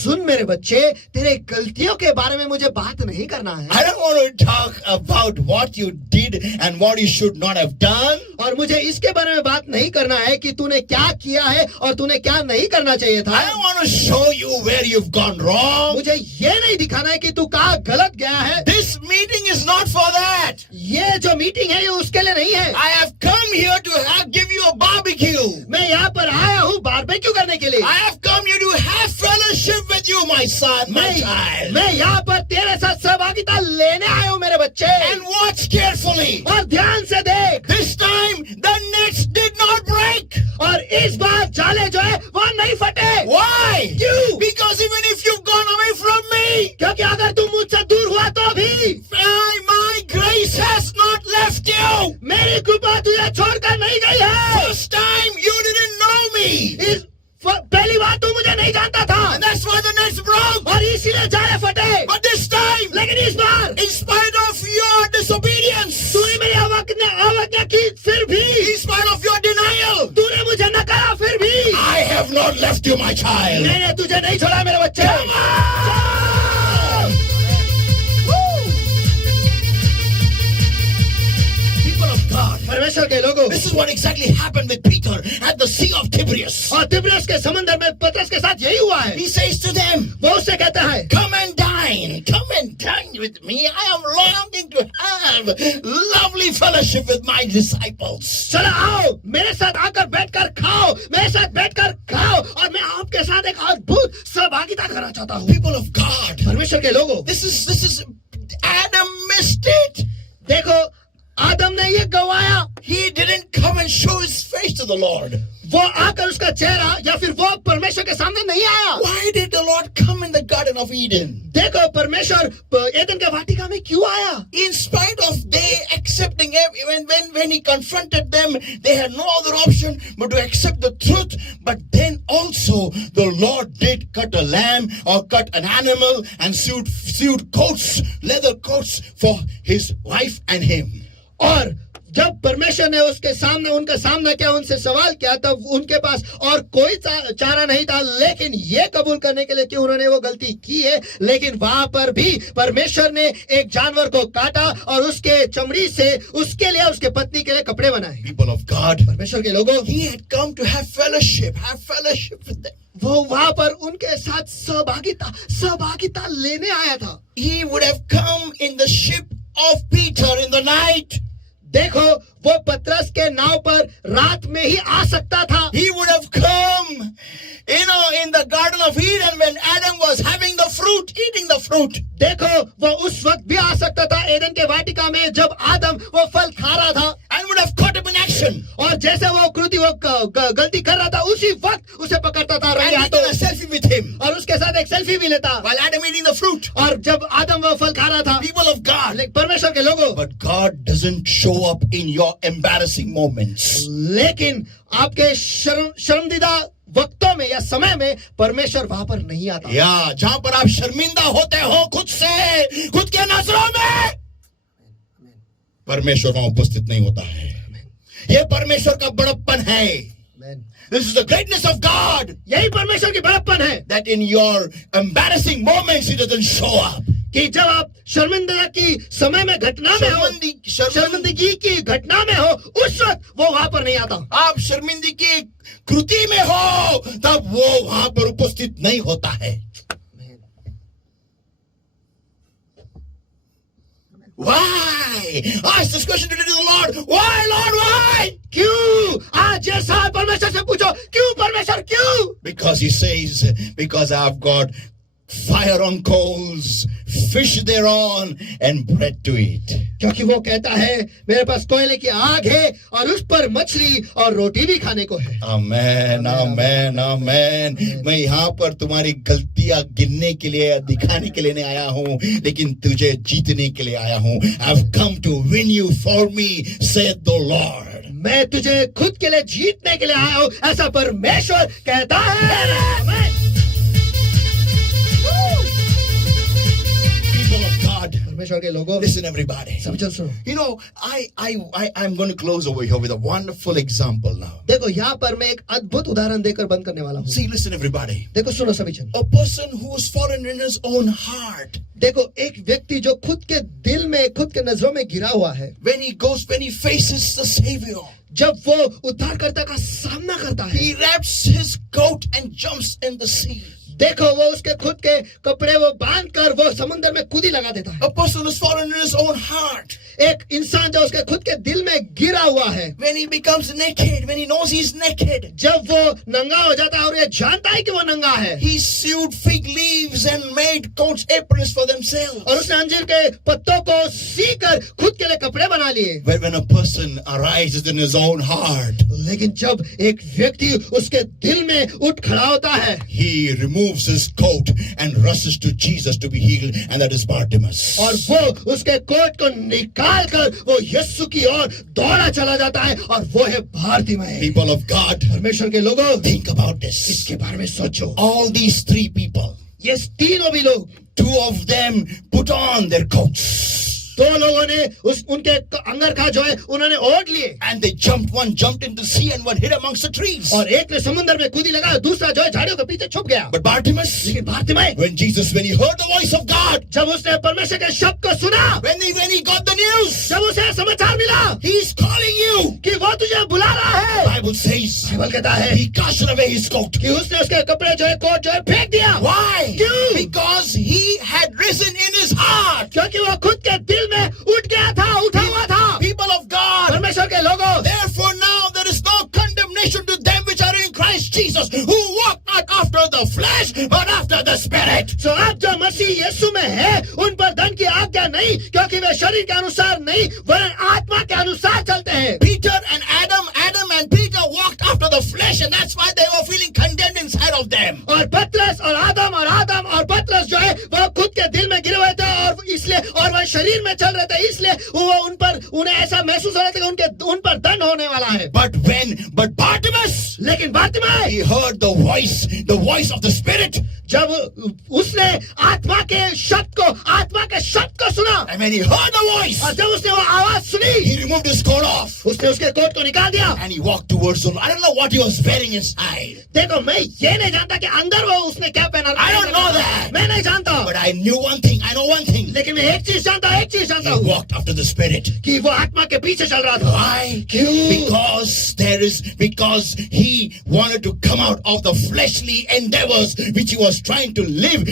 सुन मेरे बच्चे, तेरे गलतियों के बारे में मुझे बात नहीं करना है। I don't want to talk about what you did and what you should not have done. और मुझे इसके बारे में बात नहीं करना है कि तूने क्या किया है और तूने क्या नहीं करना चाहिए था। I don't want to show you where you've gone wrong. मुझे ये नहीं दिखाना है कि तू कहाँ गलत गया है। This meeting is not for that. ये जो मीटिंग है ये उसके लिए नहीं है। I have come here to give you a barbecue. मैं यहाँ पर आया हूँ बारबेक्यू करने के लिए। I have come here to have fellowship with you, my son, my child. मैं यहाँ पर तेरे साथ सहभागिता लेने आया हूँ मेरे बच्चे। And watch carefully. और ध्यान से देख। This time the nets did not break. और इस बार जाले जो है वो नहीं फटे। Why? क्यों? Because even if you've gone away from me, क्योंकि अगर तुम मुझसे दूर हुआ तो भी my grace has not left you. मेरी कृपा तुझे छोड़कर नहीं गई है। First time you didn't know me. पहली बार तू मुझे नहीं जानता था। And that's why the nets broke. और इसीलिए जाले फटे। But this time, लेकिन इस बार in spite of your disobedience, तूने मेरी अवज्ञा की फिर भी, in spite of your denial, तूने मुझे नकारा फिर भी, I have not left you, my child. मैंने तुझे नहीं छोड़ा मेरे बच्चे। Come on! People of God, परमेश्वर के लोगों, this is what exactly happened with Peter at the Sea of Tiberias. और तिब्रियस के समंदर में पतरस के साथ यही हुआ है। He says to them, वो उससे कहता है, come and dine with me. I am longing to have lovely fellowship with my disciples. चलो आओ मेरे साथ आकर बैठकर खाओ, मेरे साथ बैठकर खाओ और मैं आपके साथ एक अद्भुत सहभागिता करना चाहता हूँ। People of God, परमेश्वर के लोगों, this is Adam missed it. देखो आदम ने ये गवाया। He didn't come and show his face to the Lord. वो आकर उसका चेहरा या फिर वो परमेश्वर के सामने नहीं आया। Why did the Lord come in the Garden of Eden? देखो परमेश्वर एदन के वाटिका में क्यों आया? In spite of they accepting him, when he confronted them, they had no other option but to accept the truth. But then also the Lord did cut a lamb or cut an animal and sewed coats, leather coats for his wife and him. और जब परमेश्वर ने उसके सामने उनका सामना किया, उनसे सवाल किया, तब उनके पास और कोई चारा नहीं था लेकिन ये कबूल करने के लिए कि उन्होंने वो गलती की है। लेकिन वहां पर भी परमेश्वर ने एक जानवर को काटा और उसके चमड़ी से उसके लिए उसके पत्नी के लिए कपड़े बनाए। People of God, परमेश्वर के लोगों, he had come to have fellowship with them. वो वहां पर उनके साथ सहभागिता लेने आया था। He would have come in the ship of Peter in the night. देखो वो पतरस के नाव पर रात में ही आ सकता था। He would have come, in the Garden of Eden when Adam was having the fruit, eating the fruit. देखो वो उस वक्त भी आ सकता था एदन के वाटिका में जब आदम वो फल खा रहा था। And would have caught him in action. और जैसे वो कृति वो गलती कर रहा था उसी वक्त उसे पकड़ता था रंगे And taken a हाथों selfie with him और उसके साथ एक सेल्फी भी लेता while Adam eating the fruit. और जब आदम वो फल खा रहा था। People of God, परमेश्वर के लोगों, but God doesn't show up in your embarrassing moments. लेकिन आपके शर्मदीदा वक्तों में या समय में परमेश्वर वहां पर नहीं आता। या जहां पर आप शर्मिंदा होते हो खुद से, खुद के नजरों में, परमेश्वर वहां उपस्थित नहीं होता है। ये परमेश्वर का बड़प्पन है। This is the greatness of God. यही परमेश्वर की बड़प्पन है। That in your embarrassing moments he doesn't show up. कि जब आप शर्मिंदगी की समय में घटना में हो, शर्मिंदगी की घटना में हो, उस वक्त वो वहां पर नहीं आता। आप शर्मिंदगी की कृति में हो तब वो वहां पर उपस्थित नहीं होता है। Why? Ask this question to the Lord. Why, Lord? Why? क्यों? आज ये सवाल परमेश्वर से पूछो, क्यों परमेश्वर क्यों? Because he says, because I've got fire on coals, fish thereon, and bread to eat. क्योंकि वो कहता है मेरे पास कोयले की आग है और उस पर मछली और रोटी भी खाने को है। आमेन, आमेन, आमेन। मैं यहाँ पर तुम्हारी गलतियां गिनने के लिए, दिखाने के लिए नहीं आया हूँ, लेकिन तुझे जीतने के लिए आया हूँ। I've come to win you for me, said the Lord. मैं तुझे खुद के लिए जीतने के लिए आया हूँ, ऐसा परमेश्वर कहता है। परमेश्वर के लोगों, Listen, everybody. सभी जन सुनो। You know, I'm going to close over here with a wonderful example now. देखो यहाँ पर मैं एक अद्भुत उदाहरण देकर बंद करने वाला हूँ। See, listen, everybody. देखो सुनो सभी जन। A person who is fallen in his own heart. देखो एक व्यक्ति जो खुद के दिल में, खुद के नजरों में गिरा हुआ है, When he faces the Savior, जब वो उद्धारकर्ता का सामना करता है, he wraps his coat and jumps in the sea. देखो वो उसके खुद के कपड़े वो बांध कर वो समुद्र में कूदी लगा देता है। A person who is fallen in his own heart. एक इंसान जो उसके खुद के दिल में गिरा हुआ है, When he becomes naked, when he knows he's naked, जब वो नंगा हो जाता है और ये जानता है कि वो नंगा है, he sewed fig leaves and made coats, aprons for themselves. और उसने अंजीर के पत्तों को सी कर खुद के लिए कपड़े बना लिए। But when a person arises in his own heart, लेकिन जब एक व्यक्ति उसके दिल में उठ खड़ा होता है, he removes his coat and rushes to Jesus to be healed, and that is Bartimaeus. और वो उसके कोट को निकाल कर वो यीशु की ओर दौड़ा चला जाता है, और वो है बारतिमाई। People of God, परमेश्वर के लोगों, think about this. इसके बारे में सोचो। All these three people, ये तीनों भी लोग, two of them put on their coats. दो लोगों ने उनके अंगरखा जो है उन्होंने ओढ़ लिए, And they jumped, one jumped into the sea and one hid amongst the trees. और एक ने समुद्र में कूदी लगा, दूसरा जो है झाड़ियों के पीछे छुप गया। But Bartimaeus, लेकिन बारतिमाई, when he heard the voice of God, जब उसने परमेश्वर के शब्द को सुना, when he got the news, जब उसे समाचार मिला he's calling you. कि वो तुझे बुला रहा है, Bible says, बाइबल कहता है he cast away his coat. कि उसने उसके कपड़े जो है, कोट जो है फेंक दिया। Why? क्यों? Because he had risen in his heart. क्योंकि वो खुद के दिल में उठ गया था, उठा हुआ था। People of God, परमेश्वर के लोगों, therefore now there is no condemnation to them which are in Christ Jesus, who walk not after the flesh, but after the Spirit. तो आप जो मसीह यीशु में है, उन पर दंड की आज्ञा नहीं, क्योंकि वे शरीर के अनुसार नहीं वरन आत्मा के अनुसार चलते हैं। Peter and Adam and Peter walked after the flesh, and that's why they were feeling condemned inside of them. और पतरस और आदम और पतरस जो है वो खुद के दिल में गिरे हुए थे, और इसलिए और वह शरीर में चल रहे थे, इसलिए वो उन्हें ऐसा महसूस हो रहा था कि उन पर दंड होने वाला है। But Bartimaeus, लेकिन बारतिमाई, he heard the voice of the Spirit. जब उसने आत्मा के शब्द को सुना, And when he heard the voice, और जब उसने वो आवाज सुनी, he removed his coat off उसने उसके कोट को निकाल दिया, and he walked towards the Lord. I don't know what he was wearing inside, देखो मैं ये नहीं जानता कि अंदर वो उसने क्या पहना। I don't know that. मैं नहीं जानता, but I know one thing. लेकिन मैं एक चीज जानता He हूँ walked after the Spirit. कि वो आत्मा के पीछे चल रहा था। Why? क्यों? Because he wanted to come out of the fleshly endeavors which he was trying to live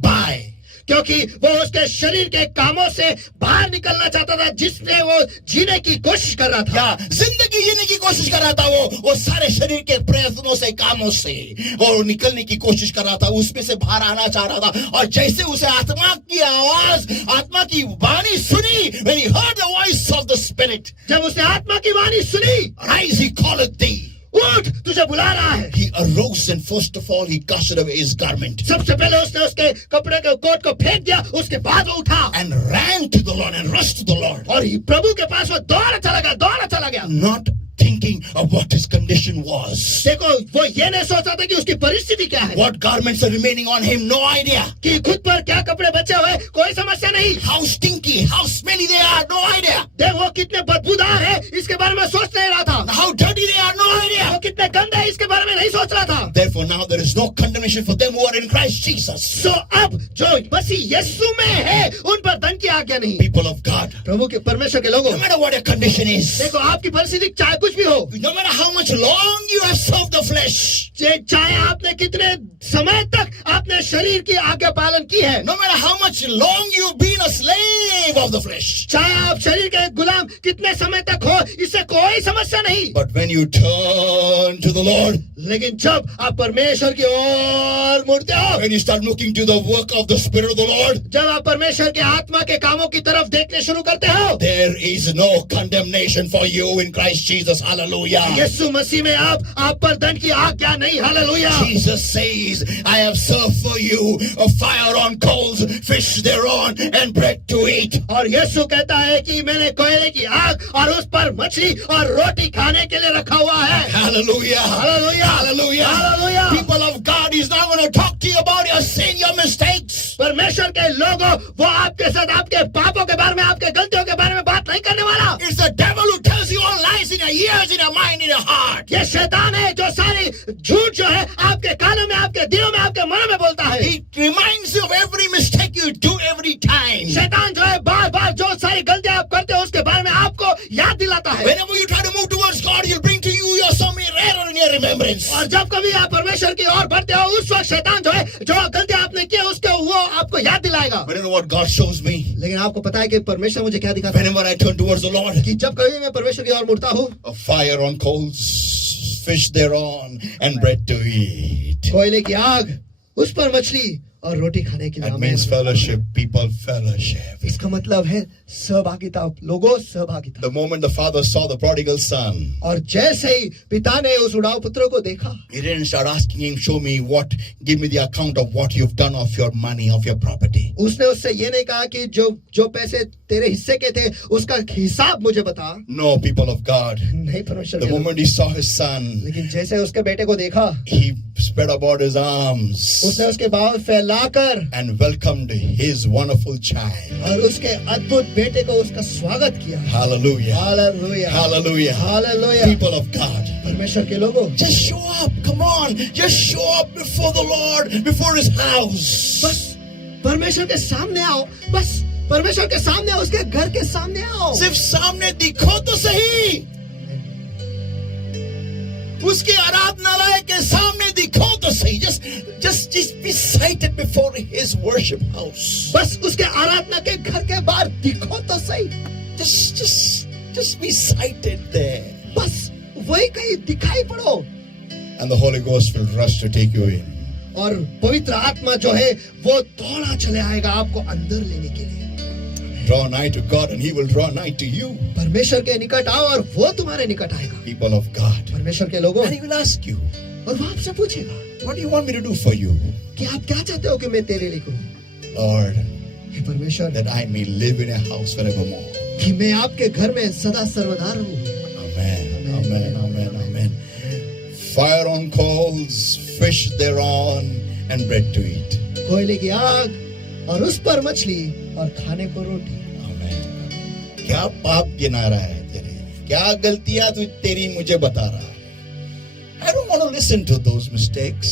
by. क्योंकि वो उसके शरीर के कामों से बाहर निकलना चाहता था, जिससे वो जीने की कोशिश कर रहा था। या जिंदगी जीने की कोशिश कर रहा था, वो सारे शरीर के प्रयत्नों से, कामों से वो निकलने की कोशिश कर रहा था, उसमें से बाहर आना चाह रहा था। और जैसे उसे आत्मा की आवाज, आत्मा की वाणी सुनी, when he heard the voice of the Spirit, जब उसने आत्मा की वाणी सुनी, rise, he calleth thee. उठ, तुझे बुला रहा है। He arose and first of all he cast away his garment. सबसे पहले उसने उसके कपड़े के कोट को फेंक दिया, उसके बाद वो उठा And ran to the Lord and rushed to the Lord. और प्रभु के पास वो दौड़ा चला गया। Not thinking of what his condition was. देखो वो ये नहीं सोच रहा था कि उसकी परिस्थिति क्या है, What garments are remaining on him, no idea. कि खुद पर क्या कपड़े बचे हुए, कोई समस्या नहीं। How stinky, how smelly they are, no idea. देख वो कितने बदबूदार है, इसके बारे में सोच नहीं रहा था। How dirty they are, no idea. वो कितने गंदे है, इसके बारे में नहीं सोच रहा था। Therefore now there is no condemnation for them who are in Christ Jesus. सो अब जो मसीह यीशु में है, उन पर दंड की आज्ञा नहीं। People of God, प्रभु के परमेश्वर के लोगों, no matter what your condition is, देखो आपकी परिस्थिति चाहे कुछ भी हो, no matter how much long you have served the flesh, चाहे आपने कितने समय तक आपने शरीर की आज्ञा पालन की है, no matter how much long you've been a slave of the flesh, चाहे आप शरीर के गुलाम कितने समय तक हो, इससे कोई समस्या नहीं। but when you turn to the Lord, लेकिन जब आप परमेश्वर की ओर मुड़ते हो, when you start looking to the work of the Spirit of the Lord, जब आप परमेश्वर के आत्मा के कामों की तरफ देखने शुरू करते हो, there is no condemnation for you in Christ Jesus. Hallelujah. यीशु मसीह में आप पर दंड की आज्ञा नहीं। Hallelujah. Jesus says, I have served for you a fire on coals, fish thereon, and bread to eat. और यीशु कहता है कि मैंने कोयले की आग और उस पर मछली और रोटी खाने के लिए रखा हुआ है। Hallelujah. Hallelujah. Hallelujah. Hallelujah. People of God, he's not going to talk to you about your sin, your mistakes. परमेश्वर परमेश्वर के लोगों, वो आपके साथ आपके पापों के बारे में, आपके गलतियों के बारे में बात नहीं करने वाला। It's the devil who tells you all lies in your ears, in your mind, in your heart. ये शैतान है जो सारी झूठ जो है आपके कानों में, आपके दिलों में, आपके मनों में बोलता है। He reminds you of every mistake you do every time. शैतान जो है बार बार जो सारी गलतियां आप करते हो उसके बारे में आपको याद दिलाता है। Whenever you try to move towards God, he'll bring to you your some error in your remembrance. और जब कभी आप परमेश्वर की ओर बढ़ते हो, उस वक्त शैतान जो है जो गलतियां आपने की उसके वो आपको याद दिलाएगा। But you know what God shows me? लेकिन आपको पता है कि परमेश्वर मुझे क्या दिखाता है? Whenever I turn towards the Lord, कि जब कभी मैं परमेश्वर की ओर मुड़ता हूँ, a fire on coals, fish thereon, and bread to eat. कोयले की आग, उस पर मछली और रोटी खाने की That नाम means है। fellowship, people fellowship. इसका मतलब है सहभागिता, लोगों सहभागिता। The moment the father saw the prodigal son, और जैसे ही पिता ने उस उड़ाऊ पुत्र को देखा, he didn't start asking him, show me what, give me the account of what you've done of your money, of your property. उसने उससे ये नहीं कहा कि जो पैसे तेरे हिस्से के थे उसका हिसाब मुझे बता। No, people of God. नहीं परमेश्वर The के लोग। moment he saw his son, लेकिन जैसे उसके बेटे को देखा, he spread about his arms उसने उसके बाहों फैलाकर and welcomed his wonderful child. और उसके अद्भुत बेटे को उसका स्वागत किया। Hallelujah. Hallelujah, Hallelujah. Hallelujah. People of God, परमेश्वर के लोगों, just show up. Come on. Just show up before the Lord, before his house. बस परमेश्वर के सामने आओ, बस परमेश्वर के सामने आओ, उसके घर के सामने आओ। सिर्फ सामने दिखो तो सही, उसके आराधनालय के सामने दिखो तो सही. Just be sighted before his worship house. बस उसके आराधना के घर के बाहर दिखो तो सही। Just be sighted there. बस वही कहीं दिखाई पड़ो। And the Holy Ghost will rush to take you in. और पवित्र आत्मा जो है वो दौड़ा चले आएगा आपको अंदर लेने के लिए। Draw nigh to God and he will draw nigh to you. परमेश्वर के निकट आओ और वो तुम्हारे निकट आएगा। People of God. परमेश्वर के लोगों, And he will ask you, और वो आपसे पूछेगा, what do you want me to do for you? कि आप क्या चाहते हो कि मैं तेरे लिए करूं? Lord, हे परमेश्वर, that I may live in a house forevermore. कि मैं आपके घर में सदा सर्वदा रहूं। Amen. Amen. Amen. Amen. Fire on coals, fish thereon, and bread to eat. कोयले की आग और उस पर मछली और खाने को रोटी। Amen. क्या पाप गिना रहा है तेरे? क्या गलतियां तू तेरी मुझे बता रहा है? I don't want to listen to those mistakes.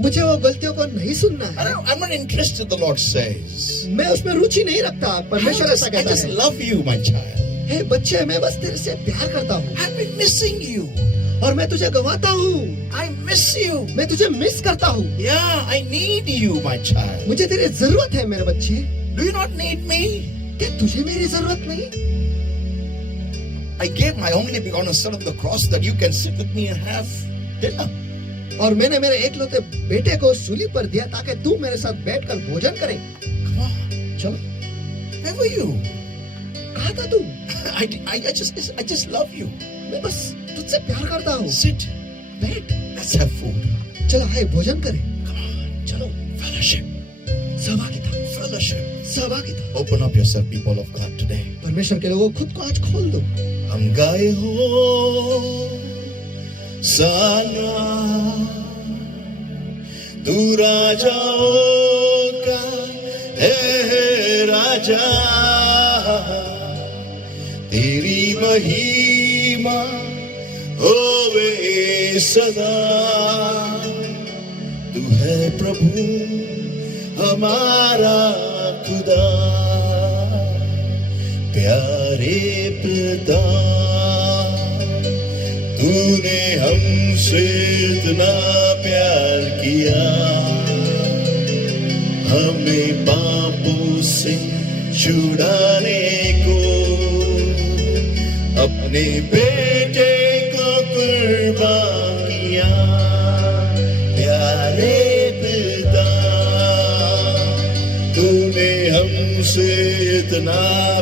मुझे वो गलतियों को नहीं सुनना है। I'm not interested, the Lord says. मैं उसमें रुचि नहीं रखता। परमेश्वर ऐसा I कहता just है। love you, my child. हे बच्चे, मैं बस तेरे से प्यार करता हूँ I've been missing you. और मैं तुझे गवाता हूँ। I miss you. मैं तुझे मिस करता हूँ। Yeah, I need you, my child. मुझे तेरी जरूरत है मेरे बच्चे। Do you not need me? क्या तुझे मेरी जरूरत नहीं? I gave my only begotten son on the cross that you can sit with me and have dinner. और मैंने मेरे एकलौते बेटे को सूली पर दिया ताकि तू मेरे साथ बैठकर भोजन करे। Come on. चलो, Where were you? कहाँ था तू? I just love you. मैं बस तुझसे प्यार करता हूँ। Sit. बैठ, Let's have food. चलो आए भोजन करें। Come on. चलो, Fellowship. सहभागिता, Fellowship. सहभागिता। Open up yourself, people of God, today. परमेश्वर के लोगों, खुद को आज खोल दो। हम गाए हो साना तू राजाओं का है राजा, तेरी महिमा होवे सदा, तू है प्रभु हमारा खुदा, प्यारे पिता, तूने हमसे इतना प्यार किया, हमें पापों से छुड़ाने को अपने बेटे को कुर्बान किया, प्यारे पिता, तूने हमसे इतना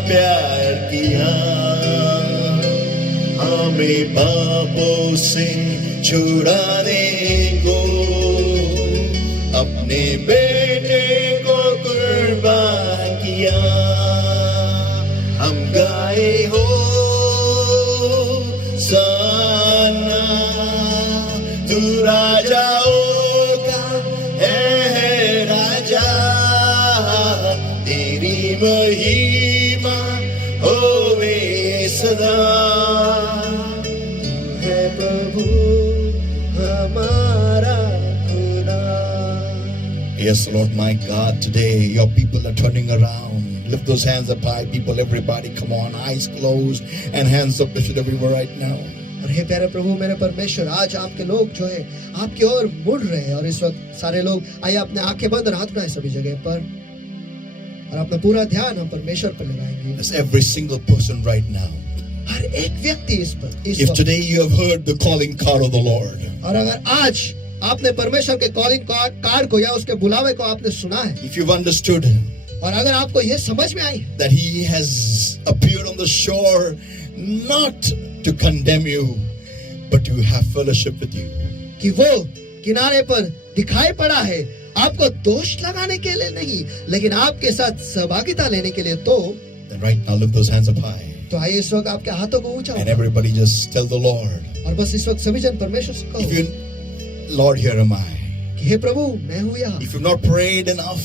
प्यार किया, हमें पापों से छुड़ाने को अपने बेटे को कुर्बान किया, हम गाए हो साना तू राजाओं का है राजा, Yes, Lord, my God, today your people are turning around. Lift those hands up high, people, everybody, come on, eyes closed and hands up lifted everywhere right now. और हे प्यारे प्रभु मेरे परमेश्वर, आज आपके लोग जो है आपकी ओर मुड़ रहे हैं और इस वक्त सारे लोग आइए अपने आंखें बंद और हाथ उठाएं सभी जगह पर और अपना पूरा ध्यान हम परमेश्वर पर लगाएंगे। That's every single person right now. हर एक व्यक्ति इस If वक्त, today you have heard the calling call of the Lord, और अगर आज आपने परमेश्वर के कॉलिंग कार्ड को या उसके बुलावे को आपने सुना है if you've understood और अगर आपको यह समझ में आई that He has appeared on the shore not to condemn you, but to have fellowship with you. कि वो किनारे पर दिखाई पड़ा है आपको दोष लगाने के लिए नहीं लेकिन आपके साथ सहभागिता लेने के लिए, तो Then right now lift those hands up high. तो आइए इस वक्त आपके हाथों को ऊंचा And उठाओ everybody just tell the Lord, और बस इस वक्त सभी जन परमेश्वर से if कहो you, Lord, here am I. कि हे प्रभु मैं हूँ यहाँ। If you've not prayed enough,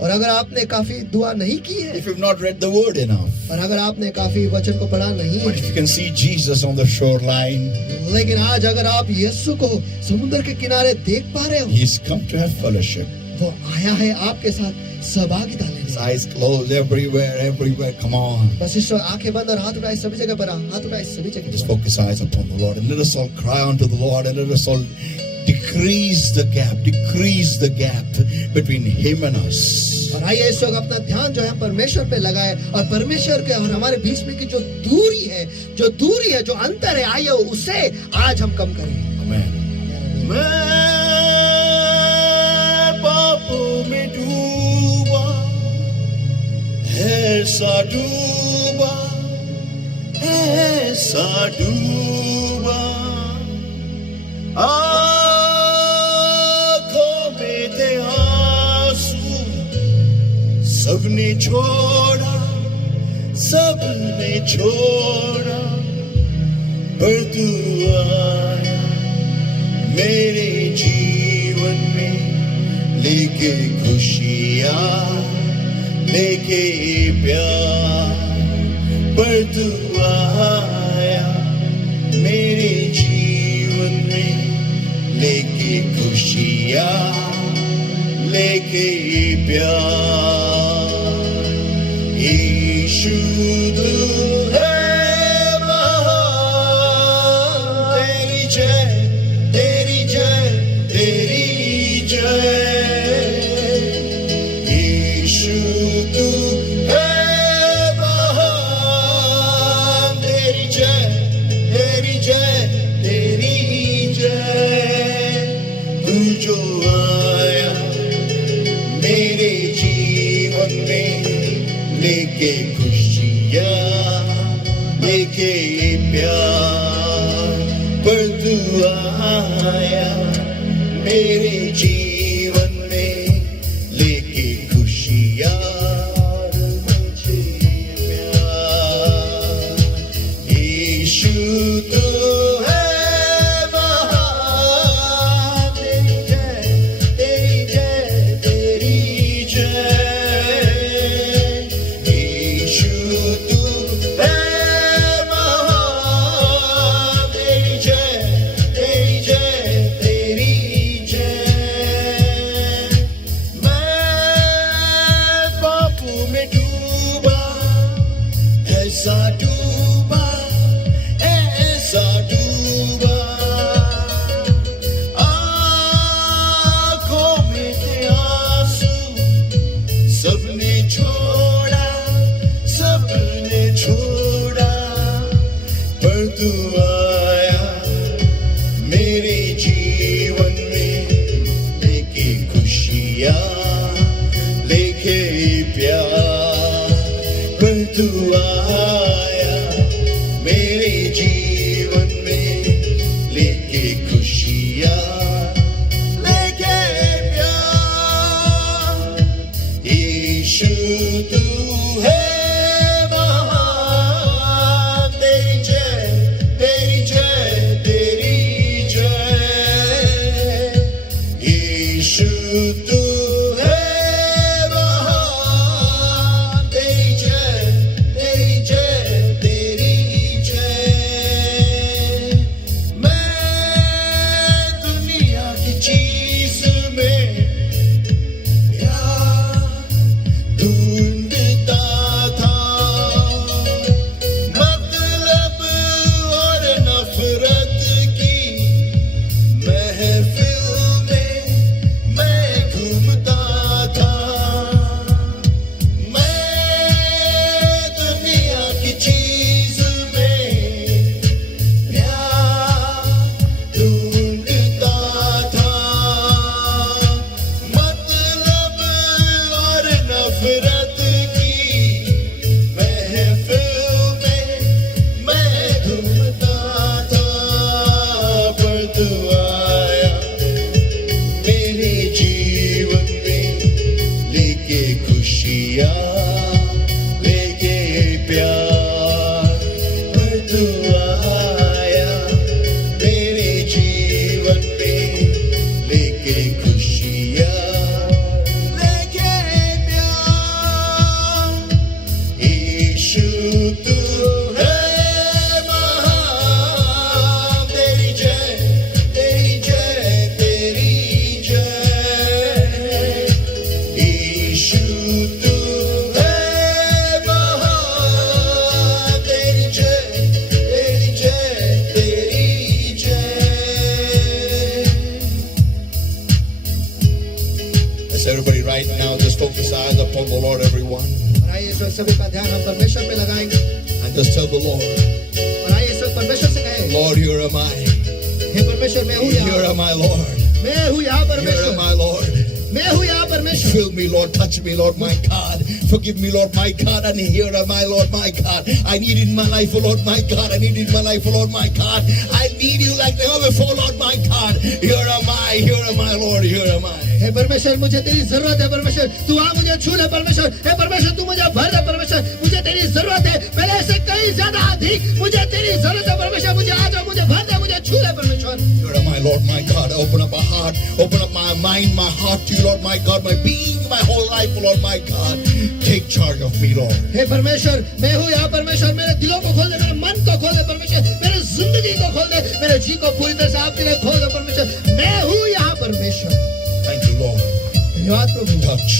और अगर आपने काफी दुआ नहीं की है if you've not read the word enough, और अगर आपने काफी वचन को पढ़ा नहीं but if है, you can see Jesus on the shoreline, लेकिन आज अगर आप यीशु को समुद्र के किनारे देख पा रहे हो, He's come to have fellowship. वो आया है आपके साथ सहभागिता लेने। His eyes closed everywhere. Come on. बस इस वक्त आंखें बंद और हाथ उठाए सभी जगह पर, हाथ उठाए सभी जगह Just पर। focus eyes upon the Lord and let us all cry unto the Lord and let us all decrease the gap between Him and us. और आइए इस वक्त अपना ध्यान जो है परमेश्वर पे लगाए और परमेश्वर के और हमारे बीच में की जो दूरी है, जो अंतर है, आइए उसे आज हम कम करें। Amen. मैं पापों में डूबा, ऐसा डूबा, आँखों में थे आंसू, सबने छोड़ा, पर तू आया मेरे जीवन में, लेके खुशियाँ, लेके प्यार, पर तू आया मेरे जीवन में, लेके खुशियाँ, लेके प्यार। यीशु तू है महान, तेरी जय, तेरी जय, तेरी जय। यीशु तू है महान, तेरी जय, तेरी जय, तेरी जय। तू जो आया मेरे जीवन में, लेके खुशियाँ, लेके प्यार, पर तू आया मेरे जीवन में, लेके खुशियाँ, लेके प्यार। यीशु तू है महान, तेरी जय, तेरी जय, तेरी जय। यीशु तू है महान, तेरी जय, तेरी जय, तेरी जय। मैं पापों में डूबा, ऐसा डूबा, आँखों में थे आंसू, सबने छोड़ा, पर तू आया मेरे जीवन में, लेके खुशियाँ, लेके प्यार, पर तू आया मेरे जीवन में, लेके खुशियाँ, लेके प्यार। यीशु तू है महान, तेरी जय, तेरी जय, सभी का ध्यान हम परमेश्वर पे लगाएंगे and just tell the Lord, और आइए इस वक्त परमेश्वर से कहें, Lord, here am I. हे परमेश्वर मैं हूँ Here यहाँ, am I, Lord. मैं हूँ यहाँ Here परमेश्वर, am I, Lord. मैं हूँ यहाँ परमेश्वर। Fill me, Lord. Touch me, Lord, my God. Forgive me, Lord, my God. And here am I, Lord, my God. I need in my life, oh Lord, my God. I need in my life, oh Lord, my God. I need you like never before, Lord, my God. Here am I, Lord. Here am I. हे परमेश्वर मुझे तेरी जरूरत है परमेश्वर, तू आ मुझे छू ले परमेश्वर, हे परमेश्वर तू मुझे भर दे परमेश्वर, मुझे तेरी जरूरत है, पहले से कहीं ज्यादा अधिक मुझे तेरी जरूरत है परमेश्वर, मुझे आ जाओ, मुझे भर दे, मुझे छू ले परमेश्वर। Here am I, Lord, my God. Open up my heart, open up my mind, my heart to you, Lord, my God, my being, my whole life, oh Lord, my God. Take charge of me, Lord. हे परमेश्वर मैं हूँ यहाँ परमेश्वर, मेरे दिलों को खोल दे, मेरे मन को खोल दे परमेश्वर, मेरे जिंदगी को खोल दे, मेरे जी को पूरी तरह से आपके लिए खोल दे परमेश्वर, मैं हूँ यहाँ परमेश्वर। Thank you, Lord. धन्यवाद प्रभु। Touch.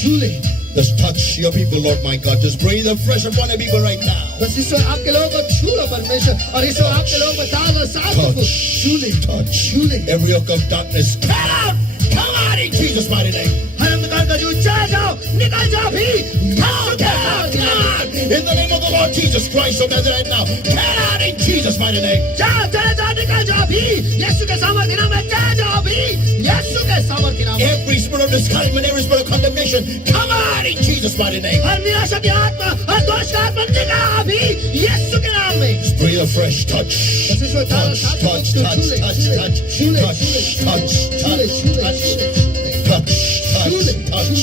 छू ले, Just touch your people, Lord, my God. Just breathe afresh upon your people right now. बस ईश्वर आपके लोगों को छू लो परमेश्वर, और ईश्वर आपके लोगों को ताज़ा सांस को छू ले, छू ले। Every yoke of darkness, get out! Come out in Jesus' mighty name. हर अंधकार का जो चला जाओ, निकल जाओ भी, Come out! In the name of the Lord Jesus Christ of Nazareth now. Get out in Jesus' mighty name. जाओ चले जाओ, निकल जाओ भी, यीशु के सामर्थ्य नाम में चले जाओ भी, यीशु के सामर्थ्य नाम में। Every spirit of discouragement, every spirit of condemnation, come out in Jesus' mighty name. हर निराशा की आत्मा, हर दोष का आत्मा निकल भी, यीशु के नाम में। Just breathe afresh. Touch. Touch, touch, touch, touch, touch, touch, touch, touch, touch, touch.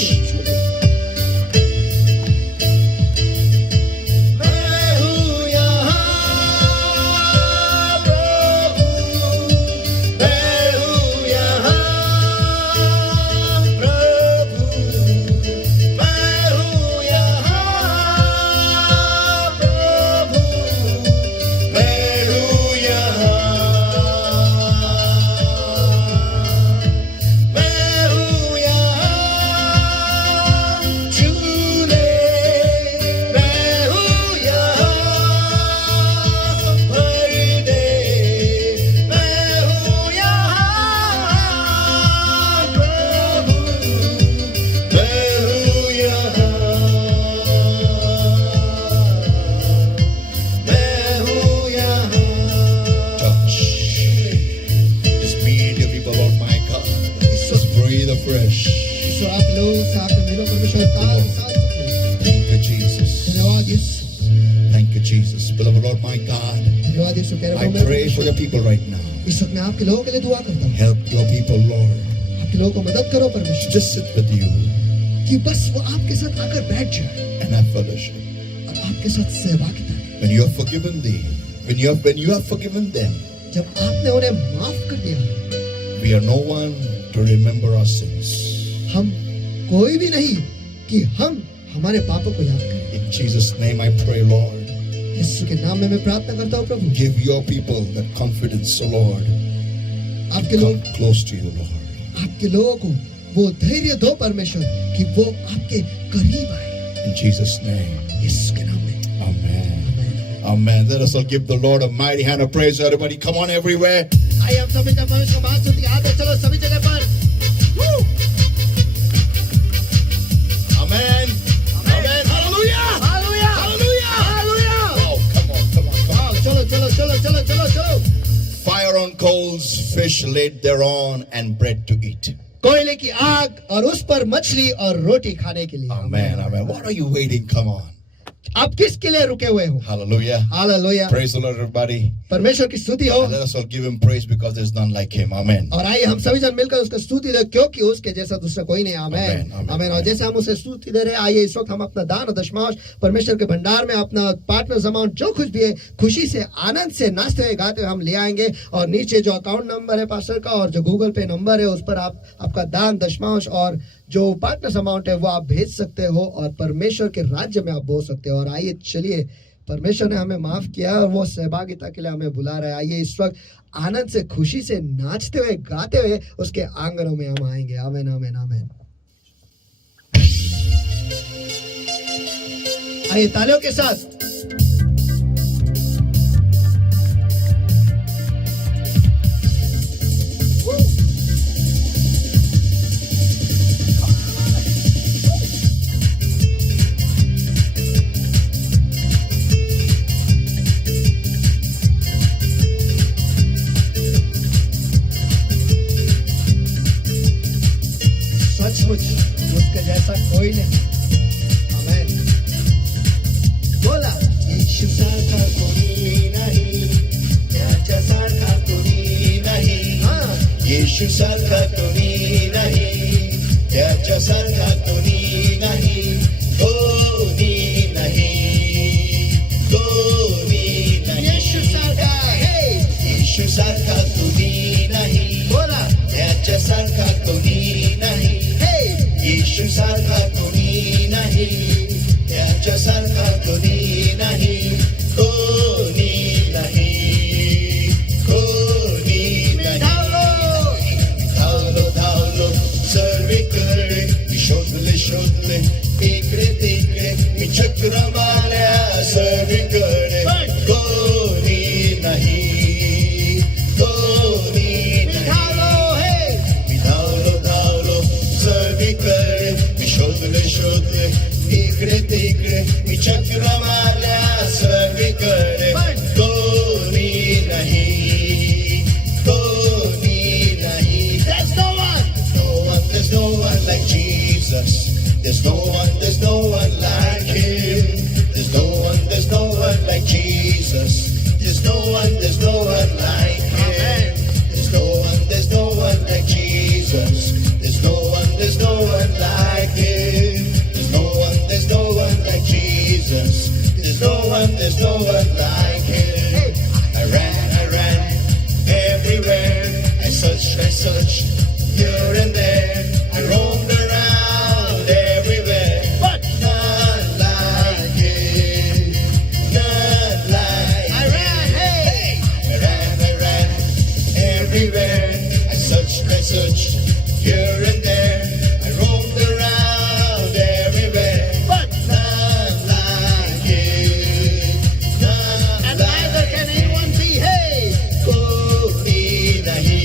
ईश्वर आप लोगों से आपके मिलो परमेश्वर ताज़ा सांस को। Thank you, Jesus. धन्यवाद यीशु। Thank you, Jesus. Beloved Lord, my God, धन्यवाद यीशु तेरे I pray for your people right now. इस वक्त मैं आपके लोगों के लिए दुआ करता हूँ, Help your people, Lord. आपके लोगों को मदद करो परमेश्वर, Just sit with you कि बस वो आपके साथ आकर बैठ जाए and have fellowship. और आपके साथ सहभागिता करें। When you have forgiven thee, when you have forgiven them, जब आपने उन्हें माफ कर दिया, we are no one to remember our sins. हम कोई भी नहीं कि हम हमारे पापों को याद करें। In Jesus' name I pray, Lord. यीशु के नाम में मैं प्रार्थना करता हूँ प्रभु, Give your people that confidence, O Lord. आपके लोग Come close to you, Lord. आपके लोगों को वो धैर्य दो परमेश्वर कि वो आपके करीब आए, In Jesus' name. यीशु के नाम में Amen. आमीन। Amen. Let us all give the Lord a mighty hand of praise. Everybody, come on everywhere. आइए हम सभी जब परमेश्वर को महान स्तुति आते चलो सभी जगह पर। Woo! Amen. Amen. Hallelujah. Hallelujah Hallelujah. Hallelujah. Oh, come on. वाह, चलो चलो चलो चलो चलो चलो। Fire on coals, fish laid thereon, and bread to eat. कोयले की आग और उस पर मछली और रोटी खाने के लिए। Amen. Amen. What are you waiting? Come on. आप किसके लिए रुके हुए हो? Hallelujah. Hallelujah. Praise the Lord, everybody. परमेश्वर की स्तुति हो। And let us all give him praise because there's none like him. Amen. और आइए हम सभी जन मिलकर उसका स्तुति दे, क्योंकि उसके जैसा दूसरा कोई नहीं। आमीन आमीन, आमीन। और जैसे हम उसे स्तुति दे रहे हैं, आइए इस वक्त हम अपना दान और दशमांश परमेश्वर के भंडार में अपना पार्टनर्स अमाउंट जो कुछ भी है खुशी से आनंद से नाचते हुए गाते हुए हम ले आएंगे। और नीचे जो अकाउंट नंबर है पास्टर का और जो गूगल पे नंबर है उस पर आप आपका दान दशमांश और जो पार्टनर्स अमाउंट है वो आप भेज सकते हो और परमेश्वर के राज्य में आप बोल सकते हो। और आइए चलिए, परमेश्वर ने हमें माफ किया और वो सहभागिता के लिए हमें बुला रहा है। आइए इस वक्त आनंद से खुशी से नाचते हुए गाते हुए उसके आंगनों में हम आएंगे। आमीन आमीन आमीन। आइए तालियों के साथ कोई नहीं. आमेन. बोला. यीशु सारखा कोणी नाही, त्याच्या सारखा कोणी नाही. येशू सारखा कोणी नाही, त्याच्या सारखा कोणी नाही. कोणी नाही, कोणी नाही. येशू सारखा. हे. येशू सारखा कोणी नाही. बोला. त्याच्या सारखा कोणी नाही. हे. येशू सारखा कोणी नाही, त्याच्या सारखा कोणी नाही. कोणी नाही, कोणी नाही. धावलो धावलो सर्वीकडे, मी शोधले शोधले इकडे तिकडे, मी चक्र मारल्या सर्वीकडे. कोणी नाही, कोणी नाही. मी धावलो धावलो सर्वीकडे, मी शोधले शोधले इकडे तिकडे, मी चक्र मारल्या सर्वीकडे. कोणी नाही, कोणी नाही. There's no one, no one, there's no one like Jesus. There's no one like Him. There's no one like Jesus. There's no one like Him. There's no one like Jesus. There's no one like Him. There's no one like Jesus. There's no one like Him. I ran everywhere. I searched here and there. I roamed around everywhere, but none like Him. None like Him. I ran everywhere. I searched here and there. I roamed around everywhere, but none like Him. None And like neither can anyone be. Hey. कोणी नाही,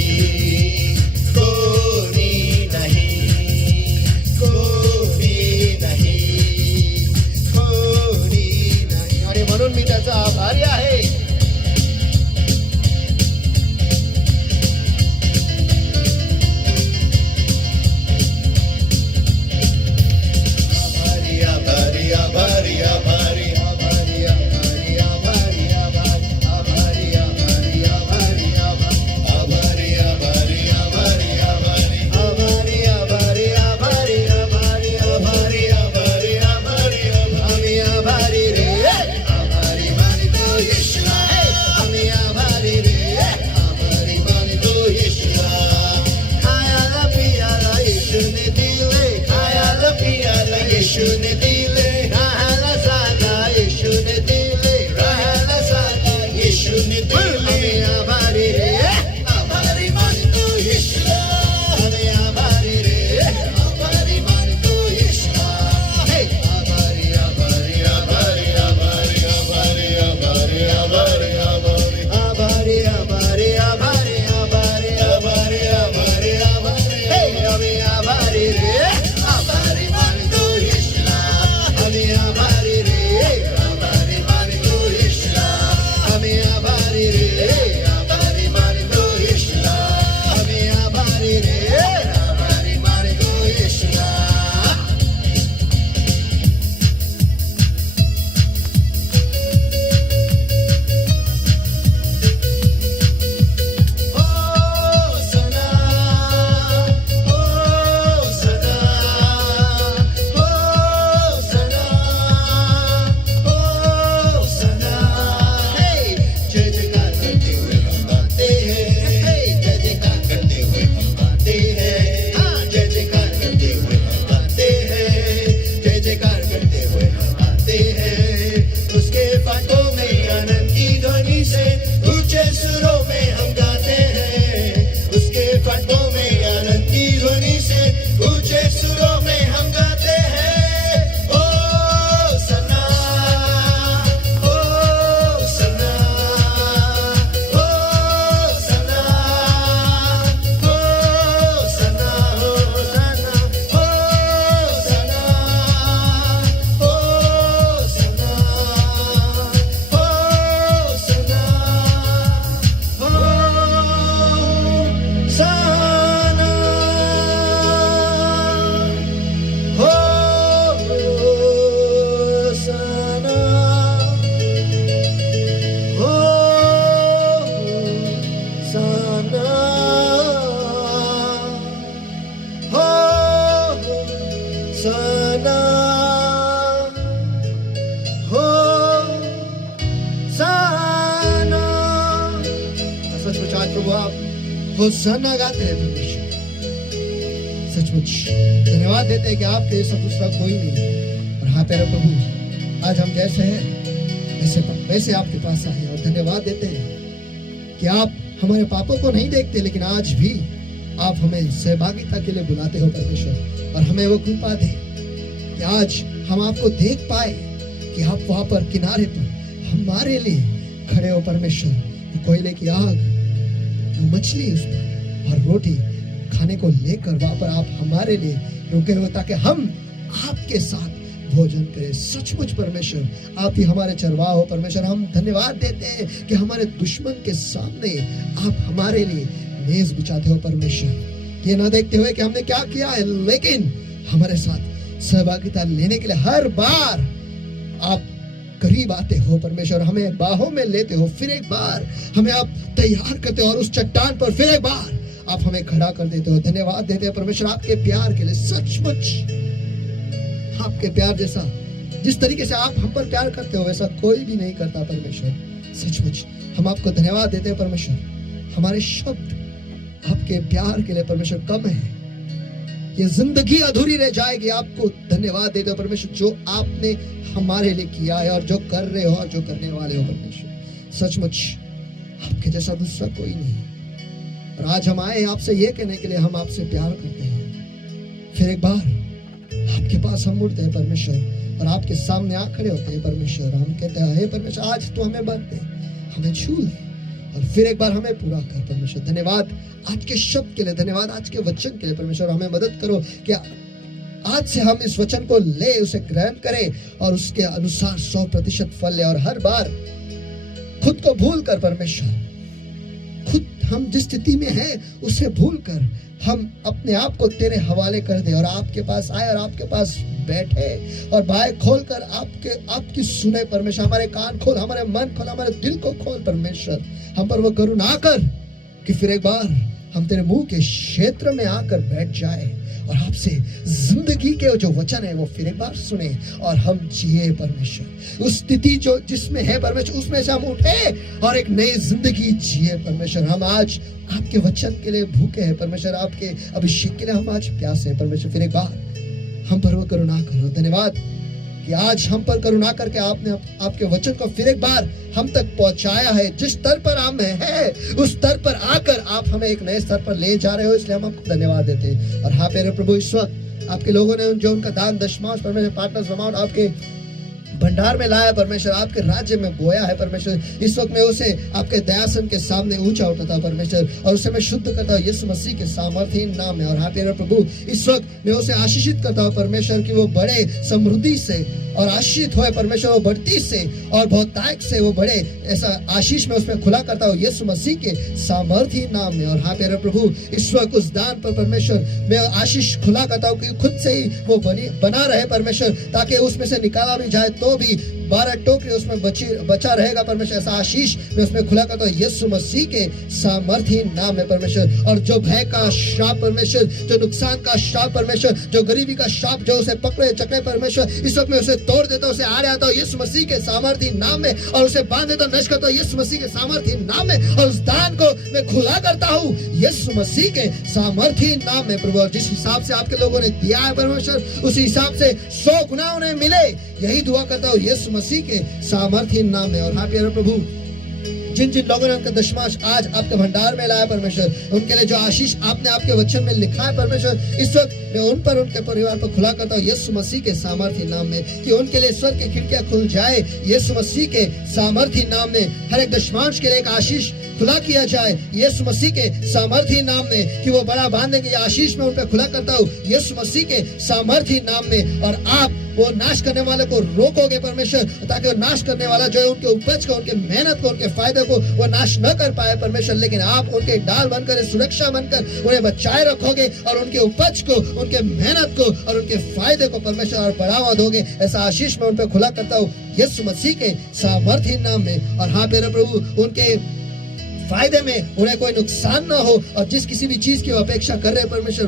सचमुच आज प्रभु आप होशाना गाते हैं परमेश्वर। सचमुच धन्यवाद देते हैं कि आपके जैसा दूसरा कोई नहीं। और हाँ प्यारे प्रभु, आज हम जैसे हैं वैसे आपके पास आए और धन्यवाद देते हैं कि आप हमारे पापों को नहीं देखते, लेकिन आज भी आप हमें सहभागिता के लिए बुलाते हो परमेश्वर। और हमें वो कृपा दे कि आज हम आपको देख पाए कि आप वहां पर किनारे पर हमारे लिए खड़े हो परमेश्वर। वो कोयले की आग, वो मछली उस पर और रोटी खाने को लेकर वहां पर आप हमारे लिए रुके हो ताकि हम आपके साथ भोजन करें। सचमुच परमेश्वर आप ही हमारे चरवाह हो परमेश्वर। हम धन्यवाद देते हैं कि हमारे दुश्मन के सामने आप हमारे लिए मेज बिछाते हो परमेश्वर। ये ना देखते हुए कि हमने क्या किया है, लेकिन हमारे साथ सहभागिता लेने के लिए हर बार आप करीब आते हो परमेश्वर। हमें बाहों में लेते हो, फिर एक बार हमें आप तैयार करते हो और उस चट्टान पर फिर एक बार आप हमें खड़ा कर देते हो। धन्यवाद देते हैं परमेश्वर आपके प्यार के लिए। सचमुच आपके प्यार जैसा, जिस तरीके से आप हम पर प्यार करते हो वैसा कोई भी नहीं करता परमेश्वर। सचमुच हम आपको धन्यवाद देते हैं परमेश्वर। हमारे शब्द आपके प्यार के लिए परमेश्वर कम है, ये जिंदगी अधूरी रह जाएगी। आपको धन्यवाद देते हो परमेश्वर जो आपने हमारे लिए किया है और जो कर रहे हो और जो करने वाले हो परमेश्वर। सचमुच आपके जैसा दूसरा कोई नहीं। और आज हम आए आपसे ये कहने के लिए हम आपसे प्यार करते हैं। फिर एक बार आपके पास हम मुड़ते हैं परमेश्वर और आपके सामने आ खड़े होते हैं परमेश्वर। हम कहते हैं हे परमेश्वर आज तू हमें बर दे, हमें छू ले और फिर एक बार हमें पूरा कर परमेश्वर। धन्यवाद आज के शब्द के लिए, धन्यवाद आज के वचन के लिए परमेश्वर। हमें मदद करो कि आज से हम इस वचन को ले, उसे ग्रहण करें और उसके अनुसार 100% फल ले। और हर बार खुद को भूल कर परमेश्वर, खुद हम जिस स्थिति में हैं उसे भूल कर हम अपने आप को तेरे हवाले कर दे और आपके पास आए और आपके पास बैठे और बाहें खोल कर आपकी सुने परमेश्वर। हमारे कान खोल, हमारे मन खोल, हमारे दिल को खोल परमेश्वर। हम पर वो करुणा कर कि फिर एक बार हम तेरे मुंह के क्षेत्र में आकर बैठ जाए और आपसे जिंदगी के जो वचन है वो फिर एक बार सुने और हम जिए परमेश्वर। उस स्थिति जो जिसमें है परमेश्वर उसमें से हम उठे और एक नई जिंदगी जिए परमेश्वर। हम आज आपके वचन के लिए भूखे हैं परमेश्वर, आपके अभिषेक के लिए हम आज प्यासे हैं परमेश्वर। फिर एक बार हम पर वो करुणा करो। धन्यवाद कि आज हम पर करुणा करके आपने आपके वचन को फिर एक बार हम तक पहुंचाया है। जिस स्तर पर हम हैं उस स्तर पर आकर आप हमें एक नए स्तर पर ले जा रहे हो, इसलिए हम आपको धन्यवाद देते हैं। और हाँ प्यारे प्रभु, इस वक्त आपके लोगों ने जो उनका दान दशमांश परमेश्वर पार्टनर्स अमाउंट आपके भंडार में लाया परमेश्वर, आपके राज्य में बोया है परमेश्वर। इस वक्त मैं उसे आपके दयासन के सामने ऊंचा उठाता हूं परमेश्वर और उसे मैं शुद्ध करता हूं यीशु मसीह के सामर्थ्य नाम में। और हाँ प्यारे प्रभु, इस वक्त मैं उसे आशीषित करता हूं परमेश्वर कि वो बड़े समृद्धि से और आशीषित होए परमेश्वर, वो बढ़ती से और बहुतायत से वो बड़े ऐसा आशीष में उसमें खुला करता हूं यीशु मसीह के सामर्थ्य नाम में। और हाँ प्यारे प्रभु, इस वक्त उस दान पर परमेश्वर मैं आशीष खुला करता हूं कि खुद से ही वो बना रहे परमेश्वर, ताकि उसमें से निकाला भी जाए तो भी 12 टोकरी उसमें बचा रहेगा परमेश्वर। ऐसा आशीष मैं उसमें खुला करता हूं यीशु मसीह के सामर्थ्य नाम में परमेश्वर। और जो भय का श्राप परमेश्वर, जो नुकसान का श्राप परमेश्वर, जो गरीबी का श्राप जो उसे पकड़े चकड़े परमेश्वर, इस वक्त मैं उसे तोड़ देता हूं, उसे आड़े आता हूं यीशु मसीह के सामर्थ्य नाम में और उसे बांध देता हूं, नष्ट करता हूं यीशु मसीह के सामर्थ्य नाम में। और उस दान को मैं खुला करता हूं यीशु मसीह के सामर्थ्य नाम में प्रभु। और जिस हिसाब से आपके लोगों ने दिया है परमेश्वर, उस हिसाब से 100 गुना उन्हें मिले, यही दुआ करता हूं यीशु मसीह के सामर्थ्य नाम में। और हाँ प्यारे प्रभु, जिन जिन लोगों ने उनका दशमांश आज आपके भंडार में लाया परमेश्वर, उनके लिए जो आशीष आपने आपके वचन में लिखा है परमेश्वर, इस वक्त मैं उन पर, उनके परिवार पर खुला करता हूँ यीशु मसीह के सामर्थ्य नाम में, कि उनके लिए स्वर्ग की खिड़कियां खुल जाए यीशु मसीह के सामर्थ्य नाम में। हर एक दशमांश के लिए एक आशीष खुला किया जाए यीशु मसीह के सामर्थ्य नाम में, कि वो बड़ा बांधने के आशीष में उन पर खुला करता हूँ यीशु मसीह के सामर्थ्य नाम में। और आप वो नाश करने वाले को रोकोगे परमेश्वर, ताकि वो नाश करने वाला जो है उनके उपज को, उनके मेहनत को, उनके फायदे को वो नाश न कर पाए परमेश्वर, लेकिन आप उनके डाल बनकर, सुरक्षा बनकर उन्हें बचाए रखोगे और उनके उपज को, उनके मेहनत को और उनके फायदे को परमेश्वर और बढ़ावा दोगे। ऐसा आशीष में उन पर खुला करता हूँ यीशु मसीह के सामर्थ्य नाम में। और हाँ मेरे प्रभु, उनके फायदे में उन्हें कोई नुकसान ना हो और जिस किसी भी चीज की अपेक्षा कर रहे परमेश्वर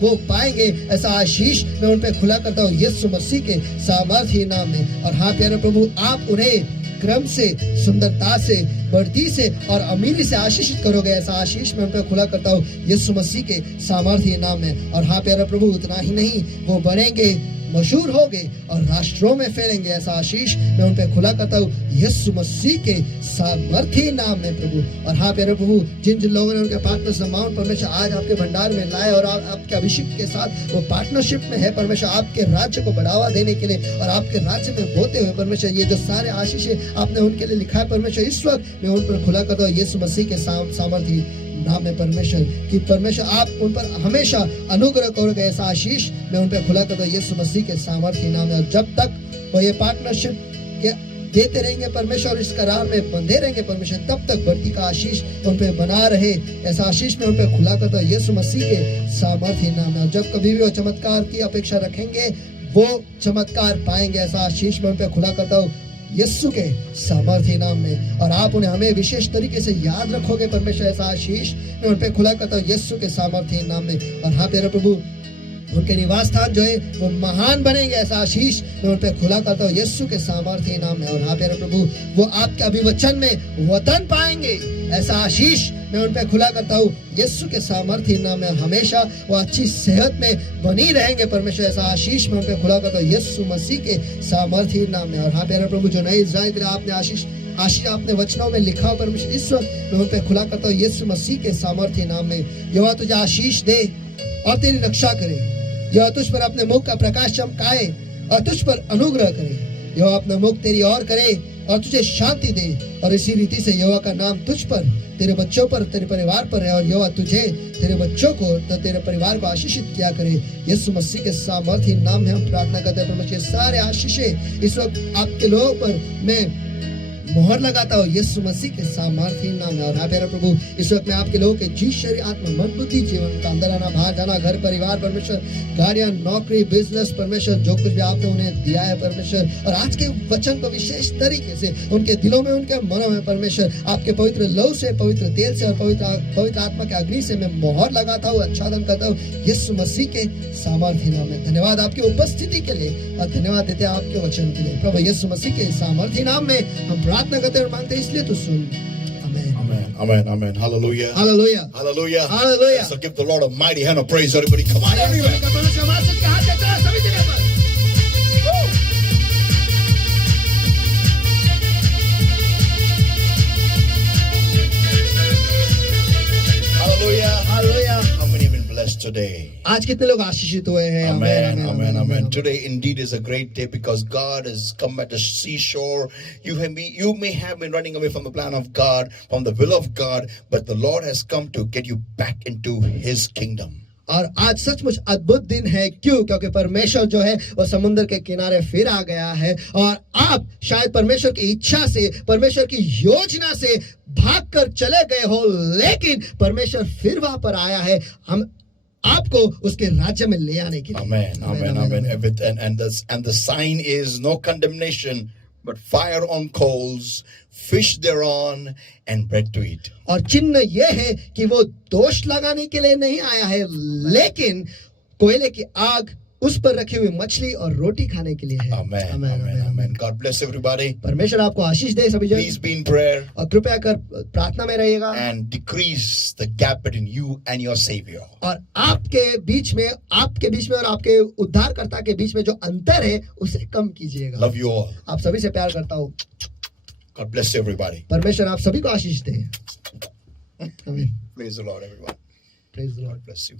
वो पाएंगे। ऐसा आशीष मैं उन पे खुला करता हूँ यीशु मसीह के सामर्थ्य नाम में। और हाँ प्यारे प्रभु, आप उन्हें क्रम से, सुंदरता से, बढ़ती से और अमीरी से आशीषित करोगे। ऐसा आशीष मैं उन पर खुला करता हूँ यीशु मसीह के सामर्थ्य नाम में। और हाँ प्यारा प्रभु, उतना ही नहीं, वो बढ़ेंगे, मशहूर होंगे और राष्ट्रों में फैलेंगे। ऐसा आशीष मैं उन पे खुला करता हूँ यीशु मसीह के सामर्थ्य नाम में प्रभु। और हाँ प्यारे प्रभु, जिन जिन लोगों ने उनके पार्टनर्स अमाउंट परमेश्वर आज आपके भंडार में लाए और आपके अभिषेक के साथ वो पार्टनरशिप में है परमेश्वर, आपके राज्य को बढ़ावा देने के लिए और आपके राज्य में बोते हुए परमेश्वर, ये जो सारे आशीष आपने उनके लिए लिखा है परमेश्वर, इस वक्त मैं उन पर खुला करता हूँ यीशु मसीह के सामर्थ्य नाम है परमेश्वर, कि परमेश्वर आप उन पर हमेशा अनुग्रह करोगे। ऐसा आशीष मैं उन पर खुला करता हूँ यीशु मसीह के सामर्थ्य नाम है। और जब तक वो ये पार्टनरशिप के देते रहेंगे परमेश्वर, इस करार में बंधे रहेंगे परमेश्वर, तब तक बढ़ती का आशीष उन पे बना रहे। ऐसा आशीष मैं उन पे खुला करता हूँ यीशु मसीह के सामर्थ्य नाम है। और जब कभी भी वो चमत्कार की अपेक्षा रखेंगे, वो चमत्कार पाएंगे। ऐसा आशीष मैं उन पे खुला करता हूँ यीशु के सामर्थ्य नाम में। और आप उन्हें हमें विशेष तरीके से याद रखोगे परमेश्वर, ऐसा आशीष मैं उन पे खुला करता हूँ यीशु के सामर्थ्य नाम में। और हाँ प्यारे प्रभु, उनके निवास स्थान जो है वो महान बनेंगे। ऐसा आशीष मैं उन पे खुला करता हूँ यीशु के सामर्थ्य नाम में। और हाँ प्यारे प्रभु, वो आपके अभिवचन में वतन पाएंगे। ऐसा आशीष मैं उन पे खुला करता हूँ यीशु के सामर्थ्य नाम में। हमेशा वो अच्छी सेहत में बनी रहेंगे परमेश्वर, ऐसा आशीष मैं उन पे खुला करता हूँ यीशु मसीह के सामर्थ्य नाम में। और हाँ प्यारे प्रभु, जो नए इज़राइल के लिए आपने आशीष आपने वचनों में लिखा हो परमेश्वर, इस वक्त मैं उन पे खुला करता हूँ यीशु मसीह के सामर्थ्य नाम में। यहोवा तुझे आशीष दे और तेरी रक्षा करे, यहोवा तुझ पर अपने मुख का प्रकाश चमकाए और तुझ पर अनुग्रह करे। यहोवा अपना मुख तेरी ओर करे और तुझे शांति दे। और इसी रीति से यहोवा का नाम तुझ पर, तेरे बच्चों पर, तेरे परिवार पर है। और यहोवा तुझे, तेरे बच्चों को, तो तेरे परिवार को आशीषित किया करे। यीशु मसीह के सामर्थ्य नाम में हम प्रार्थना करते हैं परमेश्वर, सारे आशीषें इस वक्त आपके लोगों पर मैं मोहर लगाता हूँ यीशु मसीह के सामर्थ्य नाम में। और हाँ प्यारे प्रभु, इस वक्त मैं आपके लोगों के जी, शरीर, आत्मा, मन, बुद्धि, जीवन का अंदर आना, बाहर जाना, घर परिवार परमेश्वर, गाड़ियां, नौकरी, बिजनेस परमेश्वर, जो कुछ भी आपने उन्हें दिया है परमेश्वर, और आज के वचन को विशेष तरीके से उनके दिलों में, उनके मनों में परमेश्वर, आपके पवित्र लहू से, पवित्र तेल से और पवित्र आत्मा के अग्नि से मैं मोहर लगाता हूँ, आच्छादन करता हूँ यीशु मसीह के सामर्थ्य नाम में। धन्यवाद आपकी उपस्थिति के लिए और धन्यवाद देते हैं आपके वचन के लिए प्रभु। यीशु मसीह के सामर्थ्य नाम में हम प्रार्थना करते और मांगते हैं, इसलिए तो सुन। आमेन, Amen, amen, amen. Hallelujah. Hallelujah, Hallelujah. Hallelujah. So give the Lord a mighty hand of praise, everybody. Come on, everybody. परमेश्वर हमारे साथ हाथ देता है सभी जगह पर। Hallelujah. Hallelujah. How many have been blessed today? आज कितने लोग आशीषित हुए हैं? Amen, amen, amen. Today indeed is a great day because God has come at the seashore. You may have been running away from the plan of God, from the will of God, but the Lord has come to get you back into His kingdom. और आज सचमुच अद्भुत दिन है। क्यों? क्योंकि परमेश्वर जो है वो समुद्र के किनारे फिर आ गया है और आप शायद परमेश्वर की इच्छा से, परमेश्वर की योजना से भागकर चले गए हो, लेकिन परमेश्वर फिर वहां पर आया है हम आपको उसके राज्य में ले आने के लिए। Amen, amen, amen. And the sign is no condemnation, but fire on coals, fish thereon, and bread to eat. और चिन्ह यह है कि वो दोष लगाने के लिए नहीं आया है, लेकिन कोयले की आग, उस पर रखी हुई मछली और रोटी खाने के लिए है। Amen, amen, amen. God bless everybody. परमेश्वर आपको आशीष दे सभी जन। Please be in prayer और कृपया कर प्रार्थना में रहिएगा and decrease the gap between you and your Savior. और आपके बीच में और आपके उद्धारकर्ता के बीच में जो अंतर है उसे कम कीजिएगा। Love you all. आप सभी से प्यार करता हूँ। God bless everybody. परमेश्वर आप सभी को आशीष दे। आमीन। Praise the Lord, everyone. Praise the Lord. God bless you.